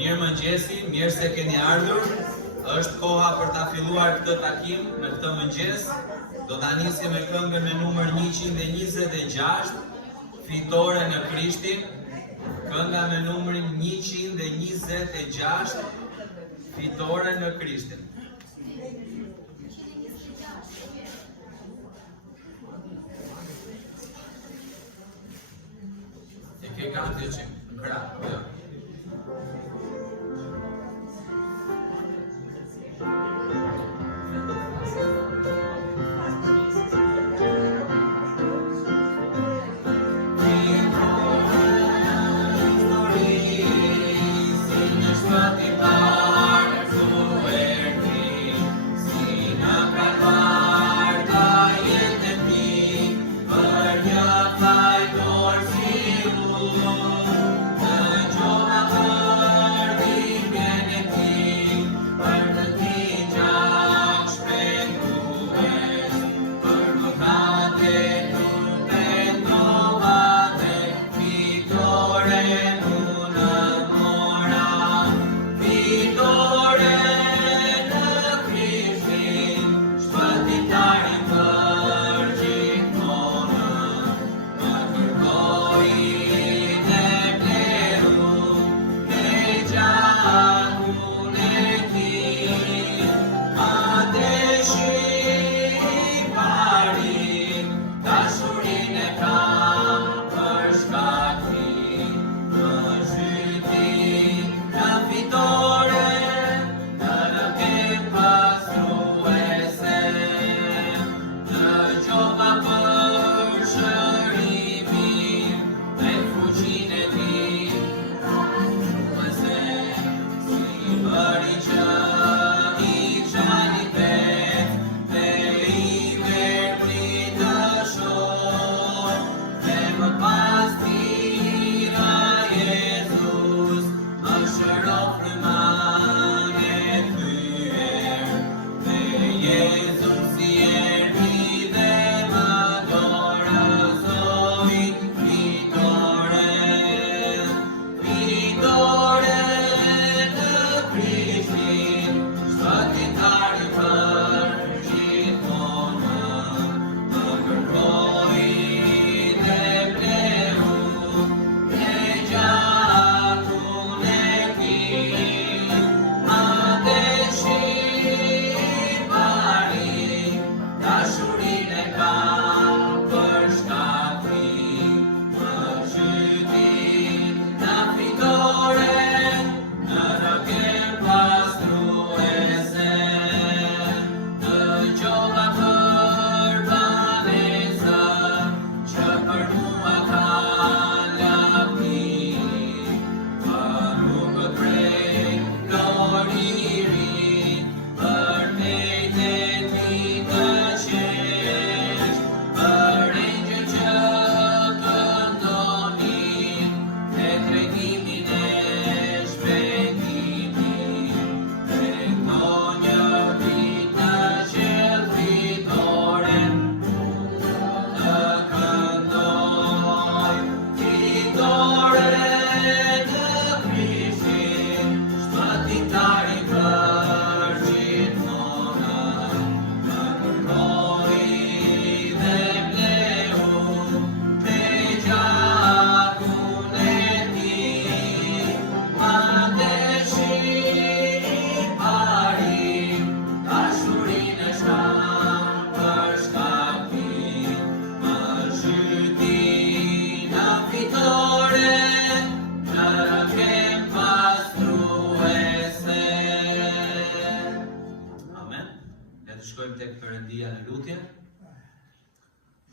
Mirë mëngjesi, mirë se keni ardhur. Është koha për ta filluar këtë takim në këtë mëngjes. Do ta nisim me këngën me numër 126, Fitore në Krishtin. Kënga me numrin 126, Fitore në Krishtin. E ke gati që në krahë, jo.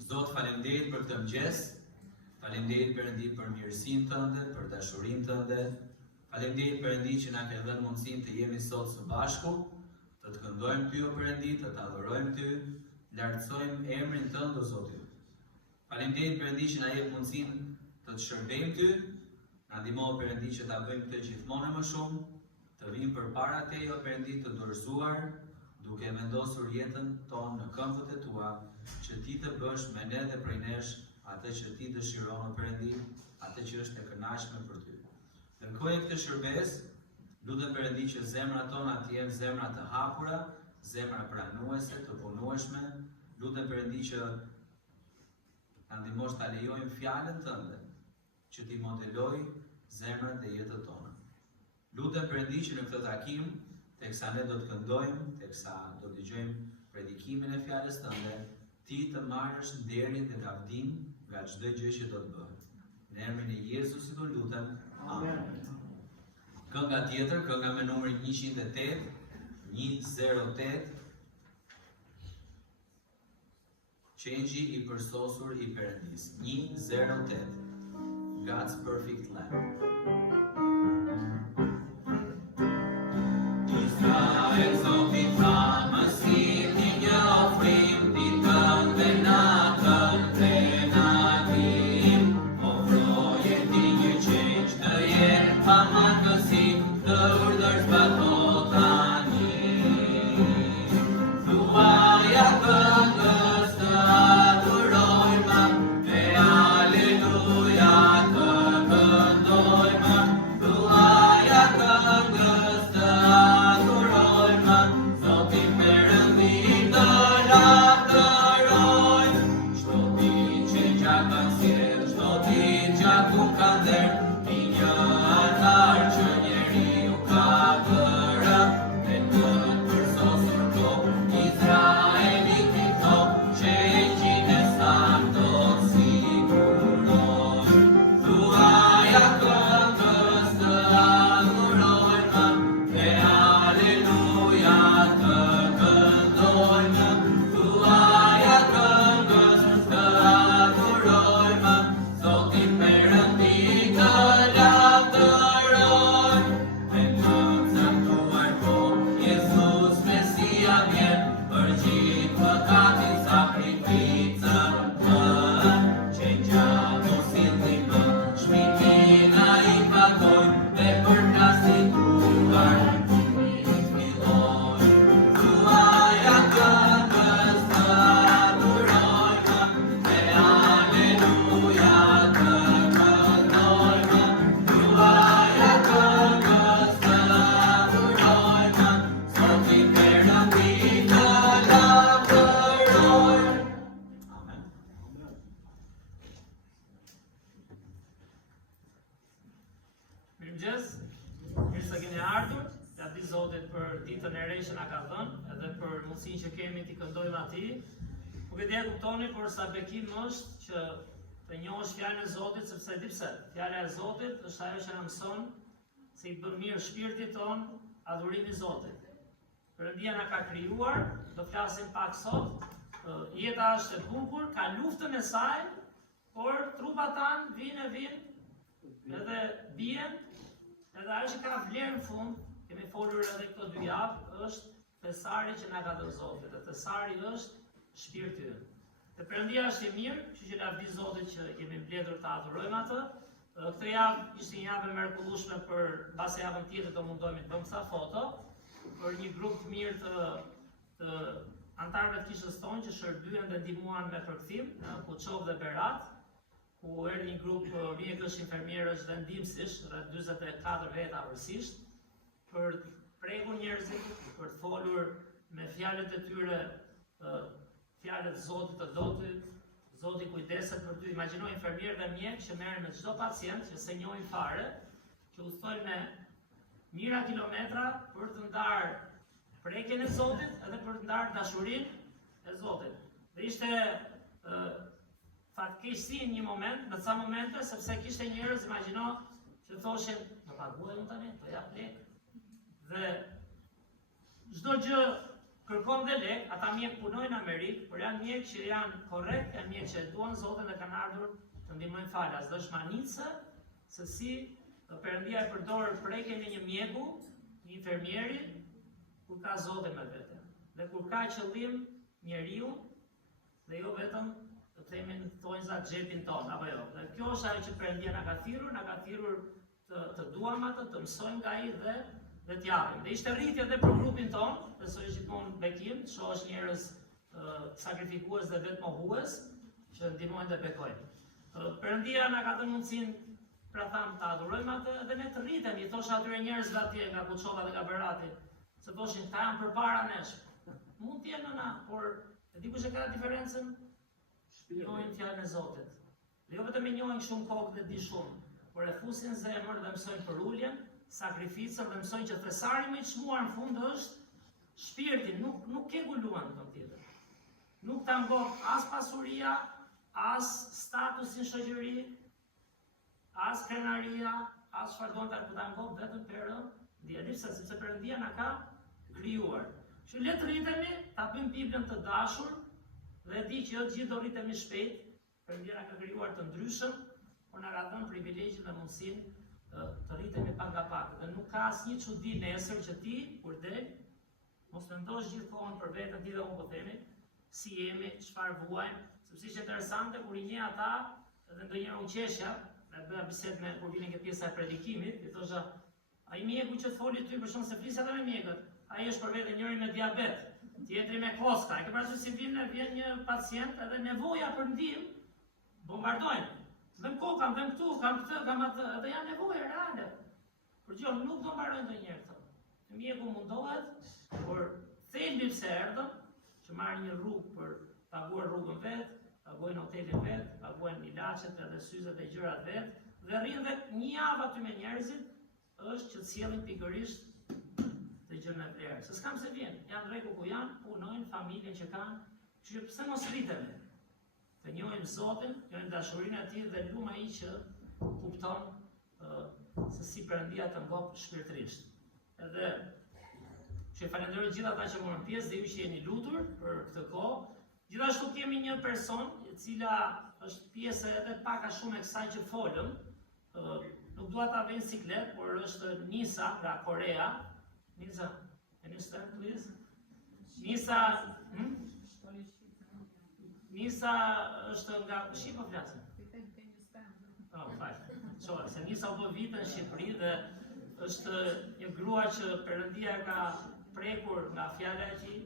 Zot, faleminderit për këtë mëngjes. Faleminderit Perëndi për mirësinë tënde, për dashurinë tënde. Faleminderit Perëndi që na ke dhënë mundësinë të jemi sot së bashku, të të këndojmë Ty o Perëndi, të të adhurojmë Ty, lartësojmë emrin tënd o Zoti. Faleminderit Perëndi që na jep mundësinë të të shërbejmë Ty, na ndihmo o Perëndi që ta bëjmë këtë gjithmonë më shumë, të vim përpara Teje o Perëndi të dorëzuar, duke vendosur jetën tonë në këmbët e Tua, që Ti të bësh me ne dhe prej nesh atë që Ti dëshiron o Perëndi, atë që është e kënaqshme për Ty. Kërkoj këtë shërbes Lutem Perëndi që zemrat tona të jenë zemra të hapura, zemra pranuese, të punueshme. Lutem Perëndi që na ndihmosh ta lejojmë fjalën tënde që t'i modeloj zemrat e jetës tona. Lutem Perëndi që në këtë takim, teksa ne do të këndojmë, teksa do të dëgjojmë predikimin e fjalës tënde, ti të marrësh nderin dhe lavdin nga çdo gjë që do të bëhet. Në emrin e Jezusit u lutem. Amen. Kënga tjetër, kënga me numrin 108, 108. Qengji i përsosur i Perëndis. 108. God's perfect lamb. Israel zoti tha mësim një ofrim, ditën dhe natën dhe natim. Ofroje ti një qengj të jetë pa markësim, të urdhër zbato tani. Thuaja këngës të adhurojmë, me aleluja të këndojmë. Thuaja këngës të adhurojmë, Zotin Perëndin të lavdërojmë. Çdo ditë që gjakën sjell, çdo ditë gjakun ka nder, i një altar që njeriu ka bërë. Me këtë përsosur kokë, Izraeli fito, qengjin e saktë do të sigurojmë. Thuaja këngës të adhurojmë, me aleluja të këndojmë. Thuaja këngës të adhurojmë, Zotin Perëndin të lavdërojmë. Me të caktuar kohë, Jezus Mesia vjen, për gjithë mëkatin sakrificën bën. Qengja do silli më, shpirtin ai pagoj, dhe për plastin kruar filloj. Thuaja këngës të adhurojmë, me aleluja të këndojmë. Thuaja këngës të adhurojmë, Zotin Perëndin të lavdërojmë. Amen. Mirëmëngjes, mirë se keni ardhur. Lavdi Zotit për ditën e re që na ka dhënë, edhe për mundësinë që kemi t'i këndojmë atij. Nuk e di a kuptoni, por sa bekim është që të njohësh fjalën e Zotit, sepse di pse. Fjala e Zotit është ajo që na mëson se i bën mirë shpirtit ton adhurimi i Zotit. Perëndia na ka krijuar, do flasim pak sot. Jeta është e bukur, ka luftën e saj, por trupat tanë vinë, edhe bien, edhe ajo që ka vlerë në fund, kemi folur edhe këto 2 javë, është thesari që na ka dhënë Zoti, dhe thesari është shpirti ynë. Dhe Perëndia është e mirë, kështu që lavdi Zotit që jemi mbledhur të adhurojmë atë. Këtë javë ishte një javë e mrekullueshme, për mbasi javën tjetër do mundohemi të bëjmë sa foto për një grup të mirë të antarëve të kishës tonë që shërbyen dhe ndihmuan me përkthim në Kuçov dhe Berat, ku erdhi një grup mjekësh, infermierësh dhe ndihmësish, rreth 44 veta vërsisht, për të prekur njerëzit, për të folur me fjalët e tyre, fjalët e Zotit të dotit. Zoti kujdeset për ty. Imagjino infermier dhe mjek që merren me çdo pacient që se njohin fare, që udhtojnë me mijëra kilometra për të ndarë prekjen e Zotit edhe për të ndarë dashurinë e Zotit. Dhe ishte fatkeqësi një moment, në ca momente, sepse kishte njerëz, imagjino, që thoshin, "Më paguaj unë tani, do jap lek." Dhe çdo gjë kërkon dhe lek, ata mjek punojnë në Amerikë, por janë mjek që janë korrekt, janë mjek që duan Zotin dhe kanë ardhur të ndihmojnë falas. Dhe është manicë se si Perëndia e përdor prekjen e një mjeku, një infermieri, kur ka Zotin me vete. Dhe kur ka qëllim njeriu, dhe jo vetëm të themin thonjza xhepin ton, apo jo. Dhe kjo është ajo që Perëndia na ka thirrur të duam atë, të mësojmë nga ai dhe të japim. Dhe ishte rritje edhe për grupin ton, besoj gjithmonë bekim, të shohësh njerëz sakrifikues dhe vetë mohues, që ndihmojnë dhe bekojnë. Perëndia na ka dhënë mundësinë pra tham ta adhurojmë atë dhe ne të rritemi, thosha atyre njerëzve atje nga Kuçova dhe nga Berati, se thoshin ta janë përpara nesh. Mund të jenë na, por e di kush e ka diferencën? Njohin fjalën e Zotit. Jo vetëm e njohin shumë kokë dhe di shumë, por e fusin zemër dhe mësojnë për uljen, sakrificën dhe mësojnë që thesari më i çmuar në fund është shpirti, nuk ke guluan në tjetër. Nuk ta ngop as pasuria, as statusin shoqëri, as krenaria, as çfarë ta ta ngop vetëm Perëndia, sepse Perëndia na ka krijuar. Që le të rritemi, ta bëjmë Biblën të dashur dhe di që jo të gjithë do rritemi shpejt. Perëndia na ka krijuar të ndryshëm, por na ka dhënë privilegjin dhe mundësinë të rritemi pak nga pak. Dhe nuk ka asnjë çudi nesër që ti kur del mos mendosh gjithmonë për veten ti dhe unë po themi si jemi, çfarë vuajmë, sepse është interesante kur I njeh ata dhe ndonjëherë u qeshja, me bëja bisedë me kur vinin ke pjesa e predikimit, I thosha, ai mjeku që të foli ty për shkak se flis edhe me mjekët, ai është për veten njëri me diabet, tjetri me kosta. E ke parasysh si vjen një pacient edhe nevoja për ndihmë bombardojnë. Vëm kohë, kam vëm këtu, kam këtë, kam atë, edhe janë nevoje reale. Por gjë, nuk do mbarojnë ndonjëherë këto. Mjeku mundohet, por thelbi pse erdhëm, që marrin një rrugë për paguar rrugën vet, paguajnë hotelin vet, paguajnë ilaçet edhe syzet e gjërat vet, dhe rrinë vetë një javë aty me njerëzit, është që të sjellin pikërisht të gjëra e vlerë. Se s'kam se vjen, janë rregull ku janë, punojnë, familjen që kanë, që pse mos rritemi? Të njohim Zotin, njohim dashurinë e Tij dhe lumë ai që kupton se si Perëndia të ngop shpirtërisht. Edhe që falenderoj gjithë ata që morën pjesë dhe ju që jeni lutur për këtë kohë. Gjithashtu kemi një person e cila është pjesë edhe pak a shumë e kësaj që folëm. Nuk dua ta vënë siklet, por është Nisa nga Korea. Nisa, can you stand please? Nisa, Nisa është nga Shqipëri po flasim. Oh, fal. Çfarë, se Nisa u bë vite në Shqipëri dhe është një grua që Perëndia ka prekur nga fjala e Tij,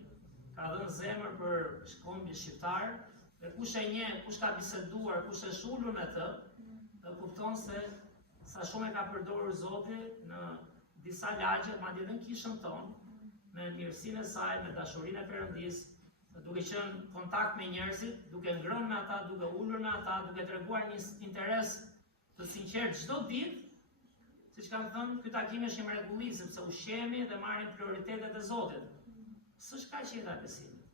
ka dhënë zemër për shkombin shqiptar, dhe kush e njeh, kush ka biseduar, kush është ulur me të, dhe kupton se sa shumë e ka përdorur Zoti në disa lagje, madje edhe në kishën tonë, me mirësinë e saj, me dashurinë e Perëndisë, duke qenë kontakt me njerëzit, duke ngrënë me ata, duke ulur me ata, duke treguar një interes të sinqert çdo ditë. Siç kam thënë, ky takim është një mrekulli sepse ushqemi dhe marrim prioritetet e Zotit. S'është kaq jeta e besimit.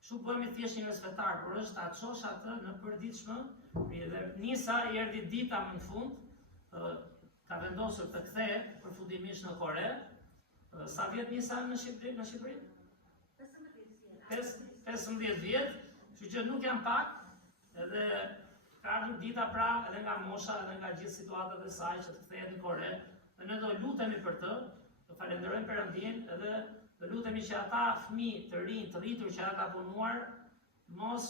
Kështu bëhemi thjesht një mesfetar, por është ta çosh atë në përditshmë. Dhe Nisa I erdhi dita më në fund, ka vendosur të kthehet përfundimisht në Kore. Sa vjet Nisa në Shqipëri? 15 vjet, kështu që nuk janë pak, edhe ka ardhur dita pra edhe nga mosha edhe nga gjithë situatat e saj që të kthehet në Kore, dhe ne do lutemi për të, do falenderojmë Perëndin edhe do lutemi që ata fëmijë të rinj, të rritur që ata ka punuar, mos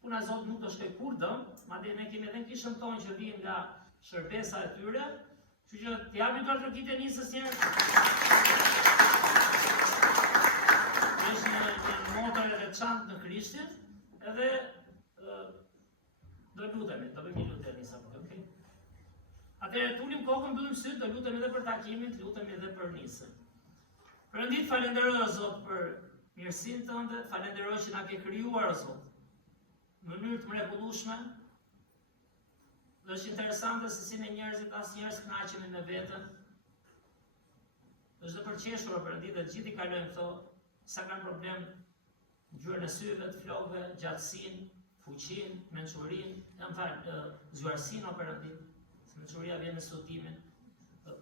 puna e Zotit nuk do shkojë kurrë, madje ne kemi edhe në kishën tonë që vijnë nga shërbesa e tyre, kështu që të japim dorë trokitje Nisës një. Është një motër e veçantë në Krishtin, edhe do lutemi, do bëjmë një lutje Nisa, okay? Atëherë tulim kokën, mbyllim syt, do lutemi edhe për takimin, lutemi edhe për Nisën. Perëndit, falenderoj o Zot për mirësinë tënde, falenderoj që na ke krijuar o Zot në mënyrë të mrekullueshme. Dhe është interesante se si ne njerëzit asnjëherë s'knaqemi me veten. Është përqeshur o Perëndit dhe gjithë I kalojmë këto, sa kanë problem ngjyrën e syve, të flokëve, gjatësinë, fuqinë, mençurinë, zgjuarsinë o Perëndit. Se mençuria vjen në studimin,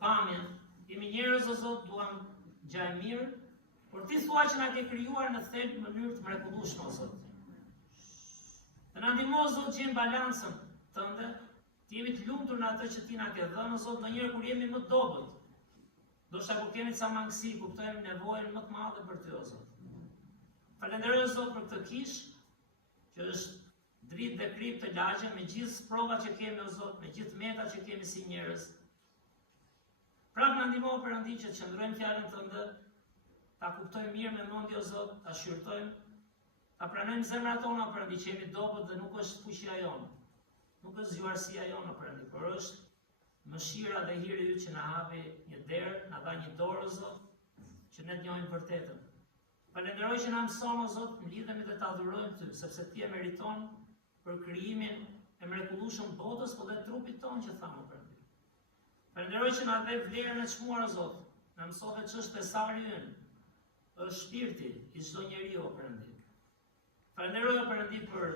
pamjen. Jemi njerëz o Zot, duam gjaj mirë, por ti thua që na ke krijuar në thelb në mënyrë të mrekullueshme o Zot. Dhe na ndihmo o Zot gjejmë balancën tënde, të jemi të lumtur në atë që ti na ke dhënë o Zot, ndonjëherë kur jemi më dobët. Ndoshta kur kemi ca mangësi, kuptojmë nevojën më të madhe për ty o Zot. Falenderoj o Zot për këtë kishë, që është dritë dhe krip të lagje, me gjithë provat që kemi o Zot, me gjithë metat që kemi si njerëz. Prapë na ndihmo Perëndi që të qëndrojmë fjalën tënde, ta kuptojmë mirë me mendje o Zot, ta shqyrtojmë, ta pranojmë zemrat tona Perëndi që jemi dobët dhe nuk është fuqia jonë. nuk është zgjuarësia jonë o Perëndi, por është mëshira dhe hiri yt që na hapi një derë, na dha një dorë o Zot, që ne të njohim vërtetën. Falenderoj që na mëson o Zot, mlidhemi dhe ta adhurojmë Ty, sepse Ti e meriton për krijimin e mrekullueshëm të botës, po dhe trupit tonë që thamë o Perëndi. Falenderoj që na dhe vlerën e çmuar o Zot, na mësove ç'është besari ynë, është shpirti i çdo njeriu o Perëndi. Falenderoj o Perëndi për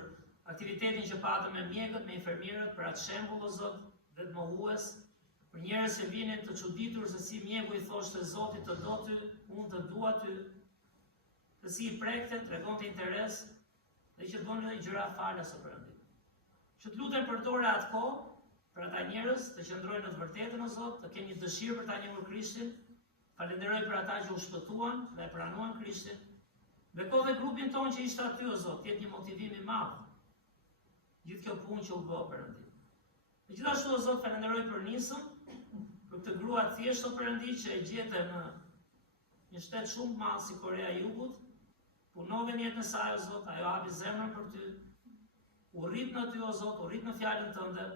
aktivitetin që patëm me mjekët, me infermierët, për atë shembull o Zot, dhe të mohues, për njerëz që vinin të çuditur se si mjeku i thoshte Zotit të do ty, unë të dua ty, se si i prekte, tregonte interes, dhe që bënë dhe gjëra falas o Perëndi. Që të lutem përdore atë kohë për ata njerëz të qëndrojnë në të vërtetën o Zot, të kenë një dëshirë për ta njohur Krishtin. Falenderoj për ata që u shpëtuan dhe e pranuan Krishtin. Beko dhe grupin tonë që ishte aty o Zot, jetë një motivim i madh. Gjithë kjo punë që u bë Perëndi. E gjithashtu o Zot falenderoj për Nisën, për këtë grua thjesht o Perëndi që e gjete në një shtet shumë të madh si Korea e Jugut, punove në jetën e saj o Zot, ajo hapi zemrën për Ty, u rrit në Ty o Zot, u rrit në fjalën Tënde,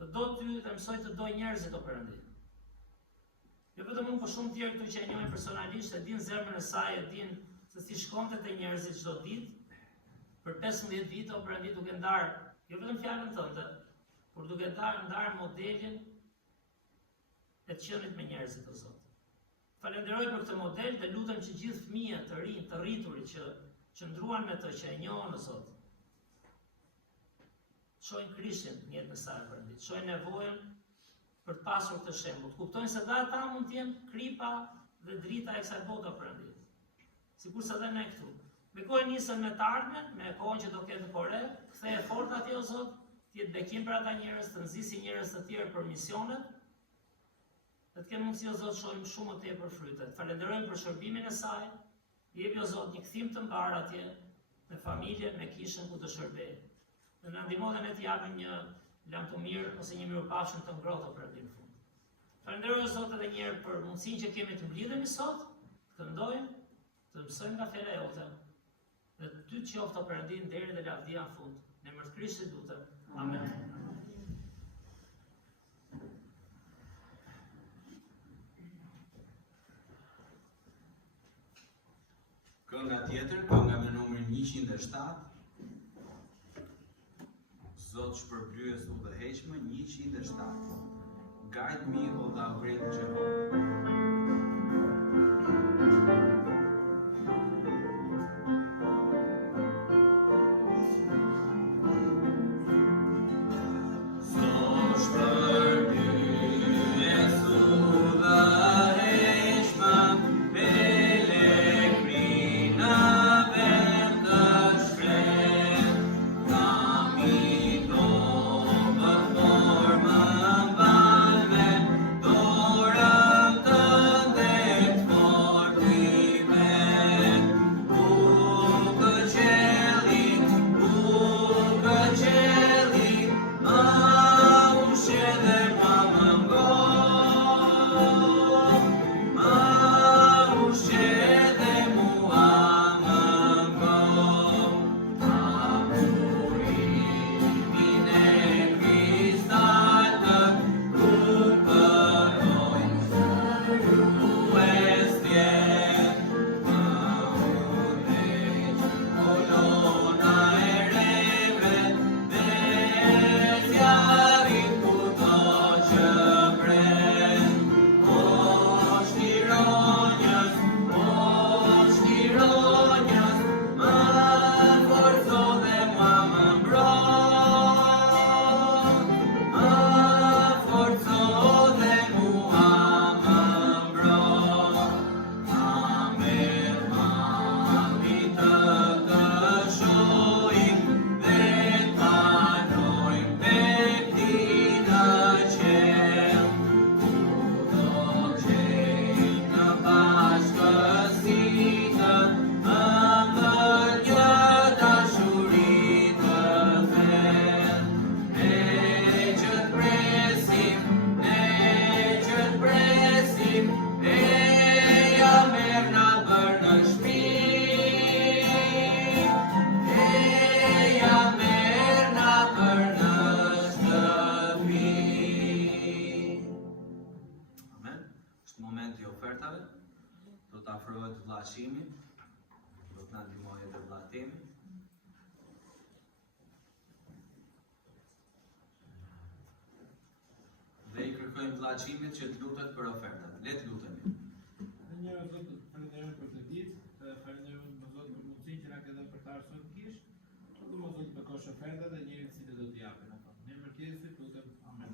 të do Ty dhe mësoj të doj njerëzit o Perëndi. Jo vetëm unë, por shumë tjerë këtu që e njohin personalisht, e din zemrën e saj, e din se si shkonte te njerëzit çdo ditë, për 15 vite o Perëndi duke ndarë, jo vetëm fjalën Tënde, por duke ndarë modelin e të qenit me njerëzit o Zot. Falenderoj për këtë model dhe lutem që gjithë fëmijët të rinj, të rriturit që qëndruan me të, që e njohën o Zot, shohin Krishtin në jetën e saj Perëndi, shohin nevojën për të pasur këtë shembull, të kuptojnë se dhe ata mund të jenë kripa dhe drita e kësaj bote Perëndi. Sikurse edhe ne këtu. Bekoj Nisën me të ardhmen, me kohën që do ketë në Kore, ktheje fort atje o Zot, të jetë bekim për ata njerëz, të nxjisë njerëz të tjerë për misionet, dhe të kemë mundësi o Zot shohim shumë më tepër frytet. Falenderojmë për shërbimin e saj, jepi o Zot një kthim të mbar atje, me familje, me kishën ku të shërbejë. Dhe na ndihmo dhe ne të japim një lam të mirë ose një mirëpafshim të ngrohtë Perëndi në fund. Falenderoj o Zot edhe një herë për mundësinë që kemi të mblidhemi sot, të këndojmë, të mësojmë nga fera jote, dhe Ty të qoftë o Perëndi nderi dhe lavdia në fund. Në emër të Krishtit lutem. Amen. Kënga tjetër, kënga me numrin 107, Zot shpërblyes udhëheqmë, 107. Guide me, O thou great Jehovah. Oh Është momenti I ofertave. Do të afrohet vlla Shimi, do të na ndihmojë edhe vlla Temi. Dhe I kërkojmë vlla Shimit që të lutet për ofertat. Le të lutemi. Njërë Zot, falenderojmë për këtë ditë, falenderojmë më Zot për mundësinë që na ke dhënë për të ardhur sot kish. Lutem më Zot për kosh ofertat dhe njerëzit që do t'i japin ato. Në emrin e Krishtit lutem. Amen.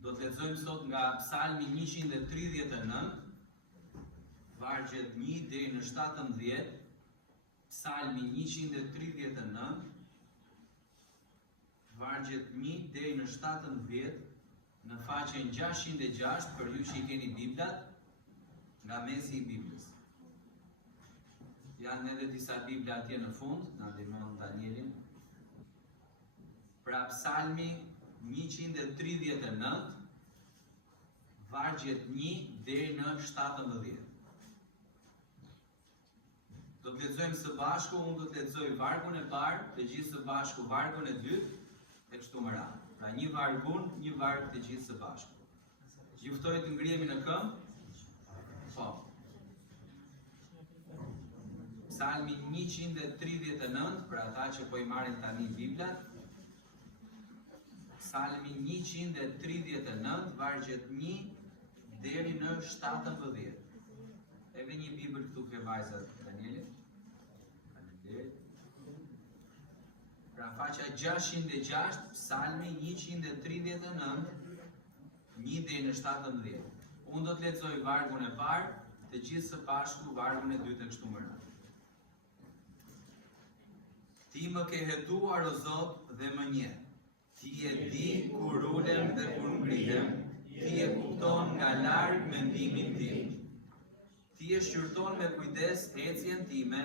Do të lexojmë sot nga Psalmi 139, vargjet 1 deri në 17. Psalmi 139, vargjet 1 deri në 17, në faqen 606 për ju që I keni Biblat, nga mesi I Biblës. Janë edhe disa Bibla atje në fund, na ndihmon Danielin. Pra Psalmi 139, vargjet 1 deri në 17. Do të lexojmë së bashku, unë do të lexoj vargun e parë, të gjithë së bashku vargun e dytë, e kështu me radhë. Pra një vargun, një varg të gjithë së bashku. Ju ftoj të ngrihemi në këmbë? Po. Psalmi 139, për ata që po I marrin tani Biblat. Psalmi 139, vargjet 1 deri në 17. Edhe një Bibël këtu ke vajzat Danielit. Faleminderit. Pra faqja 606, Psalmi 139, 1 deri në 17. Unë do të lexoj vargun e parë, të gjithë së bashku vargun e dytë e kështu me radhë. Ti më ke hetuar o Zot dhe më njeh. Ti e di kur ulem dhe kur ngrihem, ti e kupton nga larg mendimin tim. Ti e shqyrton me kujdes ecjen time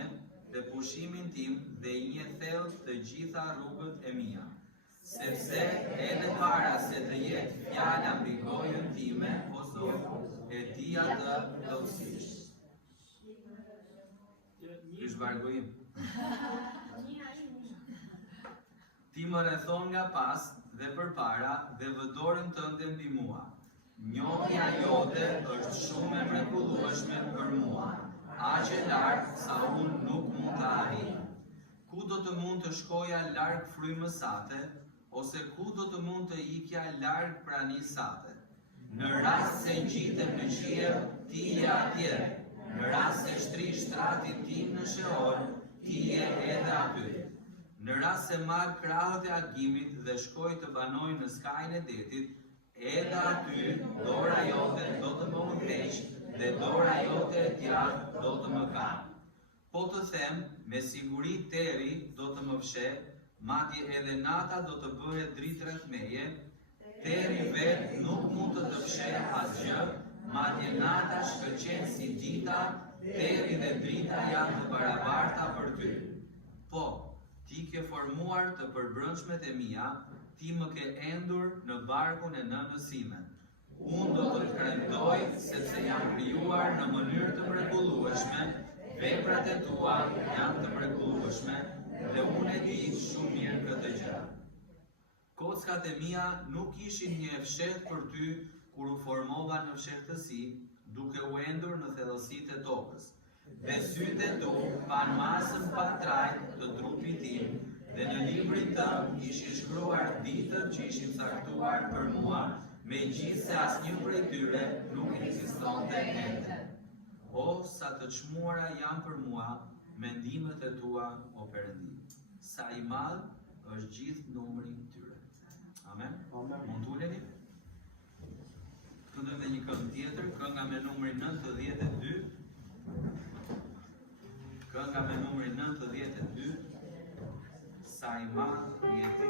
dhe pushimin tim dhe I njeh thellë të gjitha rrugët e mia. Sepse edhe para se të jetë fjala mbi gojën time, o Zot, e di atë plotësisht. Ky vargu im. Ti më rrethon nga pas dhe përpara dhe vë dorën tënde mbi mua. Njohja jote është shumë e mrekullueshme për mua, aq e lartë sa unë nuk mund ta arrij. Ku do të mund të shkoja larg frymës sate, ose ku do të mund të ikja larg pranisë sate? Në rast se ngjitem në qiell, ti je atje. Në rast se shtrish shtratin tim në Sheol, ti je edhe aty. Në rast se marr krahët e agimit dhe shkoj të banoj në skajin e detit, edhe aty dora jote do të më udhëheq dhe dora jote e djathtë do të më kapë. Po të them, me siguri teri do të më fsheh, madje edhe nata do të bëhet dritë rreth meje, teri vet nuk mund të fsheh asgjë, madje nata shkëlqen si dita, teri dhe drita janë të barabarta për ty. Po, ti ke formuar të përbrëndshmet e mia, ti më ke endur në barkun e nënës sime. Unë do të kremtoj, sepse jam krijuar në mënyrë të mrekullueshme, veprat e tua janë të mrekullueshme, dhe unë e di shumë mirë këtë gjë. Kockat e mia nuk ishin një fsheht për ty kur u formova në fshehtësi, duke u endur në thellësitë e tokës. Dhe sytë e tu pan masën pa trajt të trupit tim, dhe në librin tëm ishin shkruar ditët që ishin caktuar për mua, megjithse asnjë prej tyre nuk ekzistonte ende. O, sa të çmuara janë për mua mendimet e tua, o Perëndi. Sa i madh është gjithë numri i tyre. Amen. Mund t'uleni? Këndojmë edhe një këngë tjetër, kënga me numrin 92. Kënga me numrin 92. Sa i madh je ti.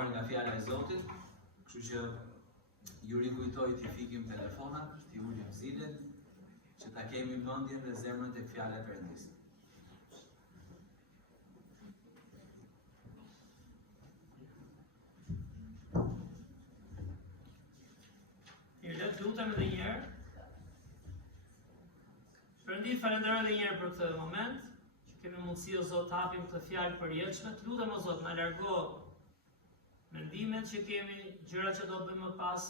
Nga fjala e Zotit, kështu që ju rikujtoj t'i fikim telefonat, t'i ulim zilet, që ta kemi mendjen dhe zemrën tek fjala e Perëndis. Le të lutem edhe një herë. Perëndi, falenderoj edhe një herë për këtë moment, që kemi mundësi o Zot të hapim këtë fjalë përjetshme. Të lutem o Zot, na largo mendimet që kemi, gjëra që do të bëjmë më pas,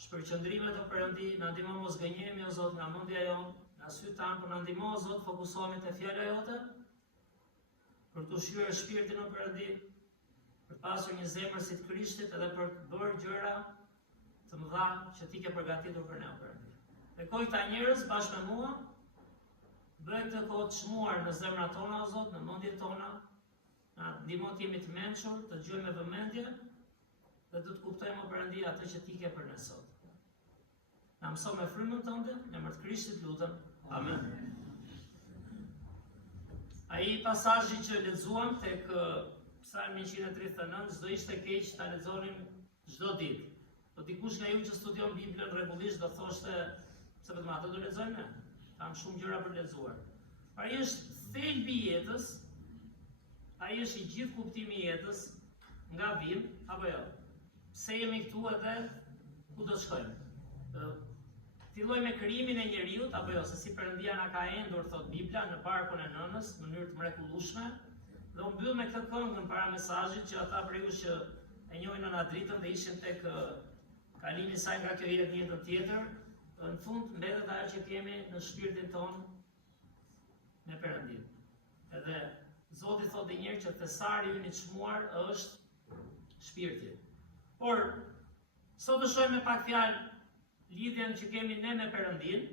shpërqendrimet o Perëndi, na ndihmo mos gënjehemi o Zot nga mendja jonë, nga sytë tanë, por na ndihmo o Zot, fokusohemi te fjala jote, për të ushqyer shpirtin o Perëndi, për pasur një zemër si të Krishtit edhe për të bërë gjëra të mëdha që ti ke përgatitur për ne o Perëndi. Bekoj këta njerëz bashkë me mua, bëj këtë kohë të çmuar në zemrat tona o Zot, në mendjet tona. Na ndihmo të jemi të mençur, të dëgjojmë me vëmendje dhe të kuptojmë o Perëndi atë që ti ke për ne sot. Na mëso me frymën tënde, në emër të Krishtit lutem. Amen. Ai pasazhi që lexuam tek Psalmi 139, çdo ishte keq ta lexonim çdo ditë. Po dikush nga ju që studion Biblën rregullisht do thoshte se vetëm ato do lexojmë ne. Kam shumë gjëra për lexuar. Ai është thelbi i jetës, ai është i gjithë kuptimi i jetës nga vim apo jo. Pse jemi këtu edhe ku do të shkojmë? Filloj me krijimin e njeriut apo jo, se si Perëndia na ka endur thot Bibla në barkun e nënës në mënyrë të mrekullueshme. Dhe u mbyll me këtë këngën para mesazhit që ata për ju që e njohin në Adritën dhe ishin tek kalimi i saj nga kjo jetë në jetën tjetër, në fund mbetet ajo që kemi në shpirtin ton me Perëndin. Edhe Zoti thotë një herë që thesari ynë i çmuar është shpirti. Por sot do shohim me pak fjalë lidhjen që kemi ne me Perëndin,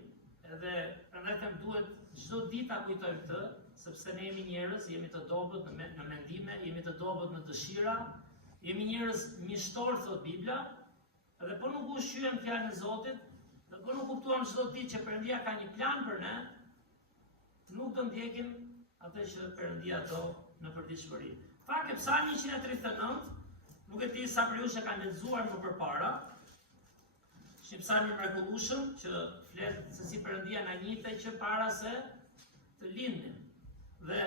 edhe prandaj them duhet çdo ditë ta kujtojmë këtë, sepse ne jemi njerëz, jemi të dobët në mendime, jemi të dobët në dëshira, jemi njerëz miqtor thot Bibla, edhe po nuk ushqyem fjalën e Zotit, dhe po nuk kuptuam çdo ditë që Perëndia ka një plan për ne, nuk do ndjekim atë që Perëndia do në përditshmëri. Fakt e Psalmi 139, nuk e di sa për ju që kanë lexuar më përpara, është një psalm i mrekullueshëm që flet se si Perëndia na njihte që para se të lindnim. Dhe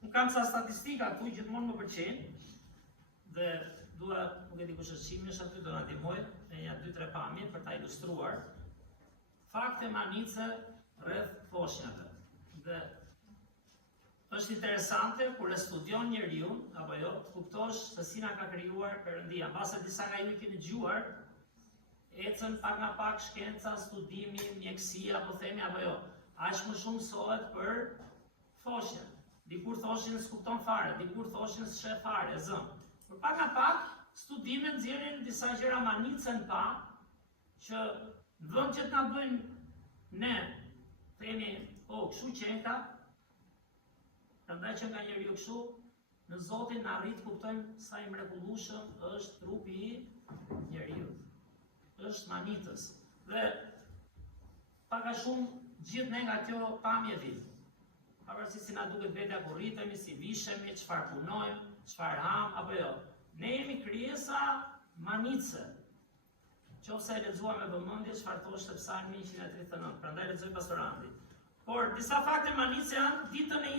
unë kam sa statistika këtu gjithmonë më pëlqejnë dhe dua, nuk e di kush është Çimnesh aty do na ndihmoj me një 2-3 pamje për ta ilustruar fakte manice rreth foshnjave. Dhe është interesante kur e studion njeriu apo jo, të kuptosh se si na ka krijuar Perëndia. Mbase disa nga ju i keni dëgjuar, ecën pak nga pak shkenca, studimi, mjekësia, po themi apo jo. Aq më shumë mësohet për foshnjën. Dikur thoshin s'kupton fare, dikur thoshin s'sheh fare, zëm. Por pak nga pak, studimet nxjerrin disa gjëra manicën pa, që në vend që të na bëjnë ne, themi, kështu qenka, prandaj që nga njeriu kështu, në Zotin na arrit kuptojmë sa i mrekullueshëm është trupi i njeriu. Është manitës. Dhe pak a shumë gjithë ne nga kjo pamje vim. Pavarësisht si na duket vetja kur rritemi, si vishemi, çfarë punojmë, çfarë ham apo jo. Ne jemi krijesa manice. Qofse e lexuam me vëmendje çfarë thoshte Psalmi 139, prandaj lexoj pastorandi. Por disa fakte manice janë ditën e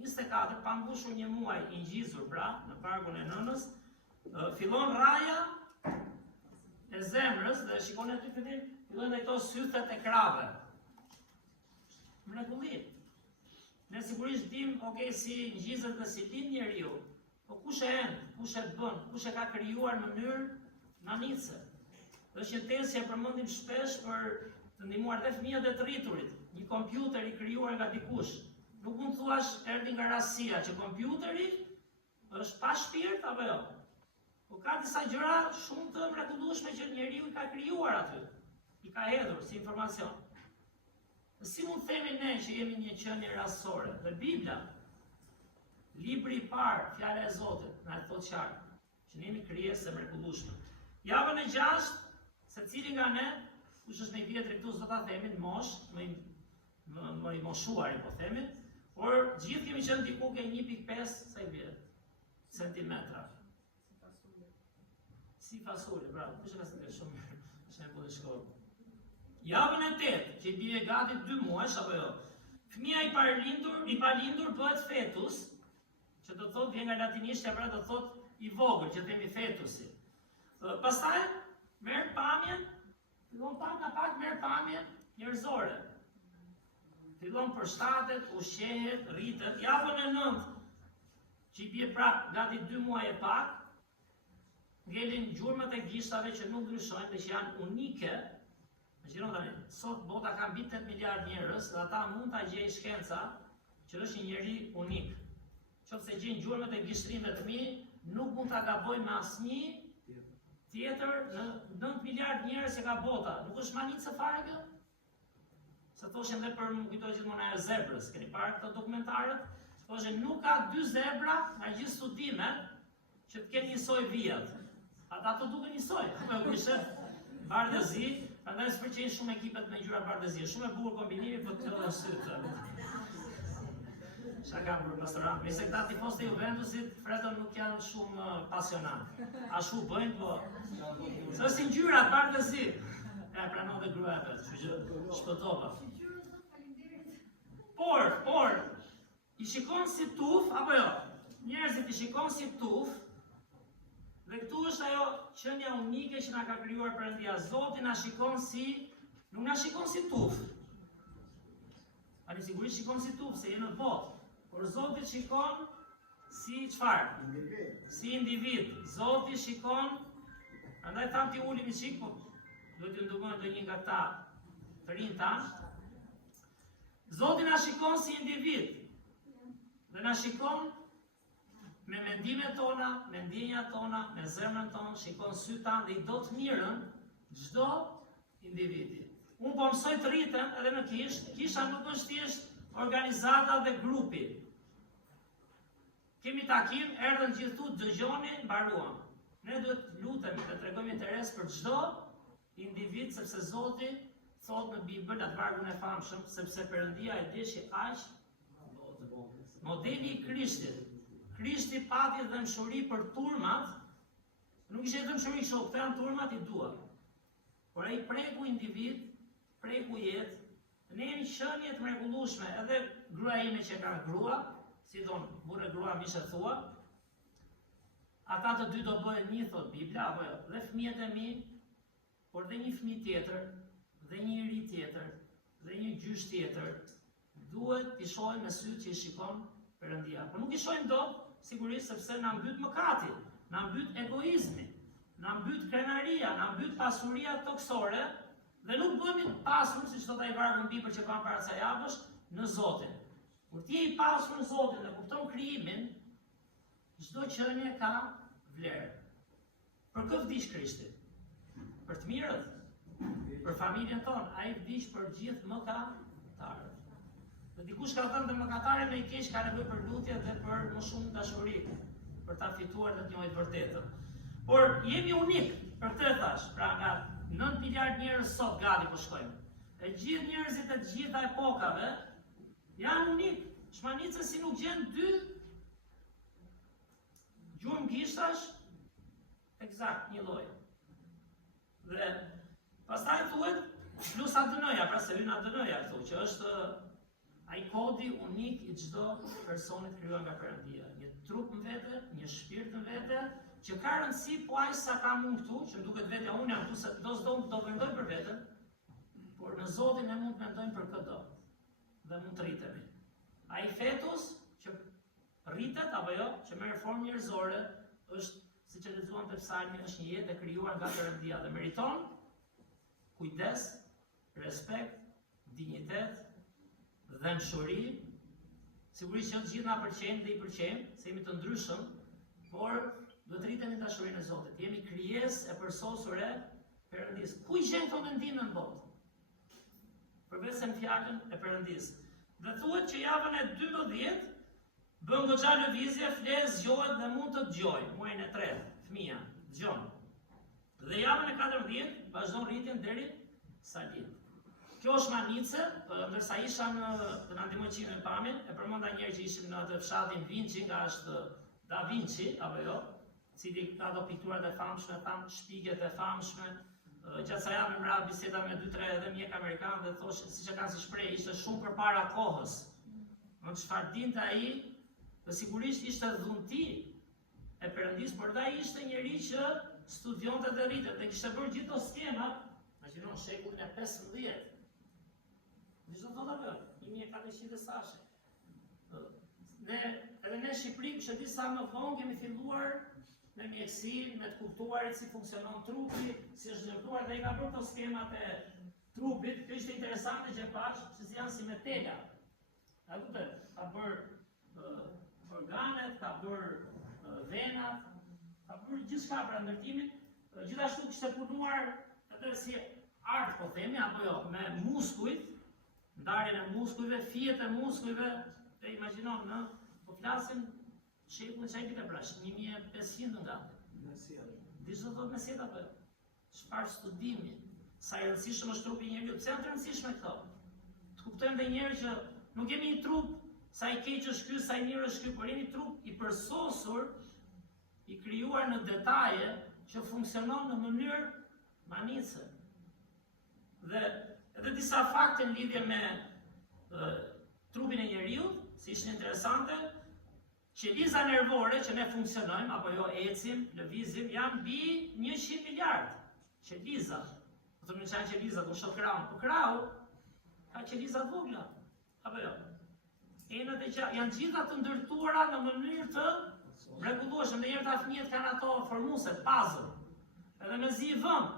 24 pa mbushur një muaj i ngjizur pra në barkun e nënës, fillon raja e zemrës dhe shikoni aty fillim, fillojnë ato sythet e krave. Mrekullim. Ne sigurisht dim, si ngjizet dhe si lind njeriu, po kush e end, kush e bën, kush e ka krijuar në mënyrë manice. Dhe është një testë që e përmendim shpesh për të ndihmuar dhe fëmijët e të rriturit. Një kompjuter i krijuar nga dikush. Nuk mund të thuash erdhi nga rastësia që kompjuteri është pa shpirt apo jo. Po ka disa gjëra shumë të mrekullueshme që njeriu i ka krijuar aty. I ka hedhur si informacion. Si mund themi ne që jemi një qenie rastësore? Dhe Bibla, libri i parë, fjala e Zotit, na e thotë qartë, që ne jemi krijesë mrekullueshme. Javën e 6, secili nga ne, kush është më i vjetri këtu s'do ta themi në moshë, më i moshuari po themi, por gjithë kemi qenë diku ke 1.5 sa i vjet centimetra. Si fasule, bravo, kush e ka thënë shumë mirë, është e bunë shkollë. Javën e 8, që i bie gati 2 muaj, apo jo, fëmia i palindur bëhet fetus, që do të thotë vjen nga latinishtja, pra do të thotë i vogël, që themi fetusi. Pastaj merr pamjen, fillon pak nga pak merr pamjen njerëzore. Fillon përshtatet, ushqehet, rritet. Javën e 9, që i bie prap gati 2 muaj e pak, ngelin gjurmët e gishtave që nuk ndryshojnë dhe që janë unike. Imagjino tani, sot bota ka mbi 8 miliard njerëz dhe ata mund ta gjejë shkenca që është një njeri unik. Qofse gjejnë gjurmët e gishtrimeve të mi, nuk mund ta gabojnë me asnjë tjetër në 9 miliard njerëz që ka bota. Nuk është manicë fare kjo? Sa thoshin dhe për më kujtoj gjithmonë ajo zebrës, keni parë këto dokumentarët? Thoshin nuk ka 2 zebra nga gjithë studimet që të kenë njësoj vijat. Ata të duke njësoj, me kështë bardëzi, prandaj s'pëlqejnë shumë ekipet me ngjyra bardëzie. Shumë e bukur kombinimi, po të sytë. Shaka për pastorat. Me se këta tifos të Juventusit, Fredo nuk janë shumë pasionant. Ashtu bëjnë, po... Së është ngjyra, bardhësi. E pranon dhe gruaja vetë, kështu që shpëtova. Por, i shikon si tuf, apo jo? Njerëzit i shikon si tuf, dhe këtu është ajo qëndja unike që na ka krijuar Perëndia. Zoti na shikon si, nuk na shikon si tuf. Ani sigurisht shikon si tuf, se je në botë. Por Zoti shikon si çfarë? Si individ. Zoti shikon, andaj tham ti ulimi çik, po duhet të ndihmojë ndonjë nga ta të rinj tanë. Zoti na shikon si individ. Dhe na shikon me mendimet tona, me ndjenjat tona, me zemrën tonë, shikon sy tanë dhe i do të mirën çdo individi. Unë po mësoj të rritem edhe në kisha nuk është thjesht organizata dhe grupi. Kemi takim, erdhën gjithu, dëgjoni, mbaruam. Ne duhet lutemi dhe tregojmë interes për çdo individ, sepse Zoti thot në Bibël atë vargun e famshëm, sepse Perëndia e dishi aq modeli i Krishtit. Krishti pati dëmshuri për turmat, nuk ishte dëmshuri shok, të janë turmat i dua. Por ai preku individ, preku jetë, ne jemi qenie të mrekullueshme, edhe gruaja ime që ka grua, si thon, burrë grua mishe thua, ata të dy do bëhen një, thot Bibla, apo jo, dhe fëmijët e mi, por dhe një fëmijë tjetër, dhe një iri tjetër, dhe një gjysh tjetër, duhet t'i shohim me sy që i shikon Perëndia. Por nuk i shohim dot, sigurisht sepse na mbyt mëkati, na mbyt egoizmi, na mbyt krenaria, na mbyt pasuria toksore, dhe nuk bëhemi të pasur, siç thot ai vargu në Bibël që kam para kësaj javësh, në Zotin. Kur ti je i pasur në Zotin dhe kupton krijimin, çdo qenie ka vlerë. Për kë vdiq Krishti? Për të mirët, për familjen tonë, ai vdiq për gjithë mëkatarët. Dhe dikush ka thënë dhe mëkatarët me i keq ka nevojë për lutje dhe për më shumë dashuri, për ta fituar dhe të njohë vërtetën. Por jemi unik, për të thash, pra nga 9 miliard njerëz sot gati po shkojmë. E gjithë njerëzit e të gjitha epokave janë unik. Shmanicë si nuk gjen dy gjurmë gishtash eksakt një lloj. Dhe pastaj thuhet plus ADN-ja, pra se vjen ADN-ja këtu, që është ai kodi unik i çdo personi të krijuar nga Perëndia. Një trup në vete, një shpirt në vete, që ka rëndësi po aq sa kam unë këtu, që më duket vetja unë jam këtu se do vendoj për veten, por në Zotin ne mund të mendojmë për këtë dhe mund të rritemi. Ai fetus që rritet apo jo, që merr formë njerëzore, është siç e lexuam te Psalmi, është një jetë e krijuar nga Perëndia dhe meriton kujdes, respekt, dinjitet, dëmshuri. Sigurisht që të gjithë na pëlqejnë dhe i pëlqejnë, se jemi të ndryshëm, por duhet rritemi në dashurinë e Zotit. Jemi krijesë e përsosur e Perëndis. Ku i gjen këto mendime në botë? Përveç se në fjalën e Perëndis. Dhe thuhet që javën e 12 bën goxha lëvizje, fles, zgjohet dhe mund të dëgjojë. Muajin e 3, fëmia dëgjon. Dhe javën e 14 vazhdon rritjen deri sa lind. Kjo është manice, ndërsa isha të na ndihmoj çime pamjen, e përmenda një herë që ishim në atë fshatin Vinci, nga është Da Vinci, apo jo, cili ka ato pikturat e famshme, shpigjet e famshme. Gjatë sa javë më radh biseda me 2-3 edhe mjek amerikan dhe thoshte, siç e kanë si shprehje, ishte shumë përpara kohës. Në çfarë dinte ai, dhe sigurisht ishte dhunti e Perëndis, por ai ishte njëri që studionte dhe rritet dhe kishte bërë gjithë ato skemat, imagjinon shekullin e 15. Çdo të thotë 1400 sashe. Edhe ne në Shqipëri, që disa më vonë kemi filluar me mjekësi, me të kuptuarit si funksionon trupi, si është ndërtuar dhe i ka bërë këto skemat e trupit. Kjo ishte interesante që pash, që si janë si me tela. Ka bërë organet, ka bërë venat, ka bërë gjithçka për ndërtimin. Gjithashtu kishte punuar edhe si art, po themi, apo jo, me muskujt, ndarjen e muskujve, fijet e muskujve, dhe imagjinon, po flasim shekullin çaj vite pra, 1500 nga. Disë do thot meset apo? Çfarë studimi? Sa i rëndësishëm është trupi i njeriu? Pse janë të rëndësishme këto? Të kuptojmë edhe një herë që nuk kemi një trup sa i keq është ky, sa i mirë është ky, por jemi trup i përsosur, i krijuar në detaje që funksionon në mënyrë manice. Dhe edhe disa fakte në lidhje me trupin e njeriut, si ishte interesante, qeliza nervore që ne funksionojmë, apo jo ecim, lëvizim, janë mbi 100 miliard qeliza. Do të më çajë qeliza, do shoh krahun, po krahu ka qeliza të vogla, apo jo? Enët e janë gjitha të ndërtuara në mënyrë të mrekullueshme. Ndonjëherë ta fëmijët kanë ato formuse, puzzle. Edhe mezi i vëm.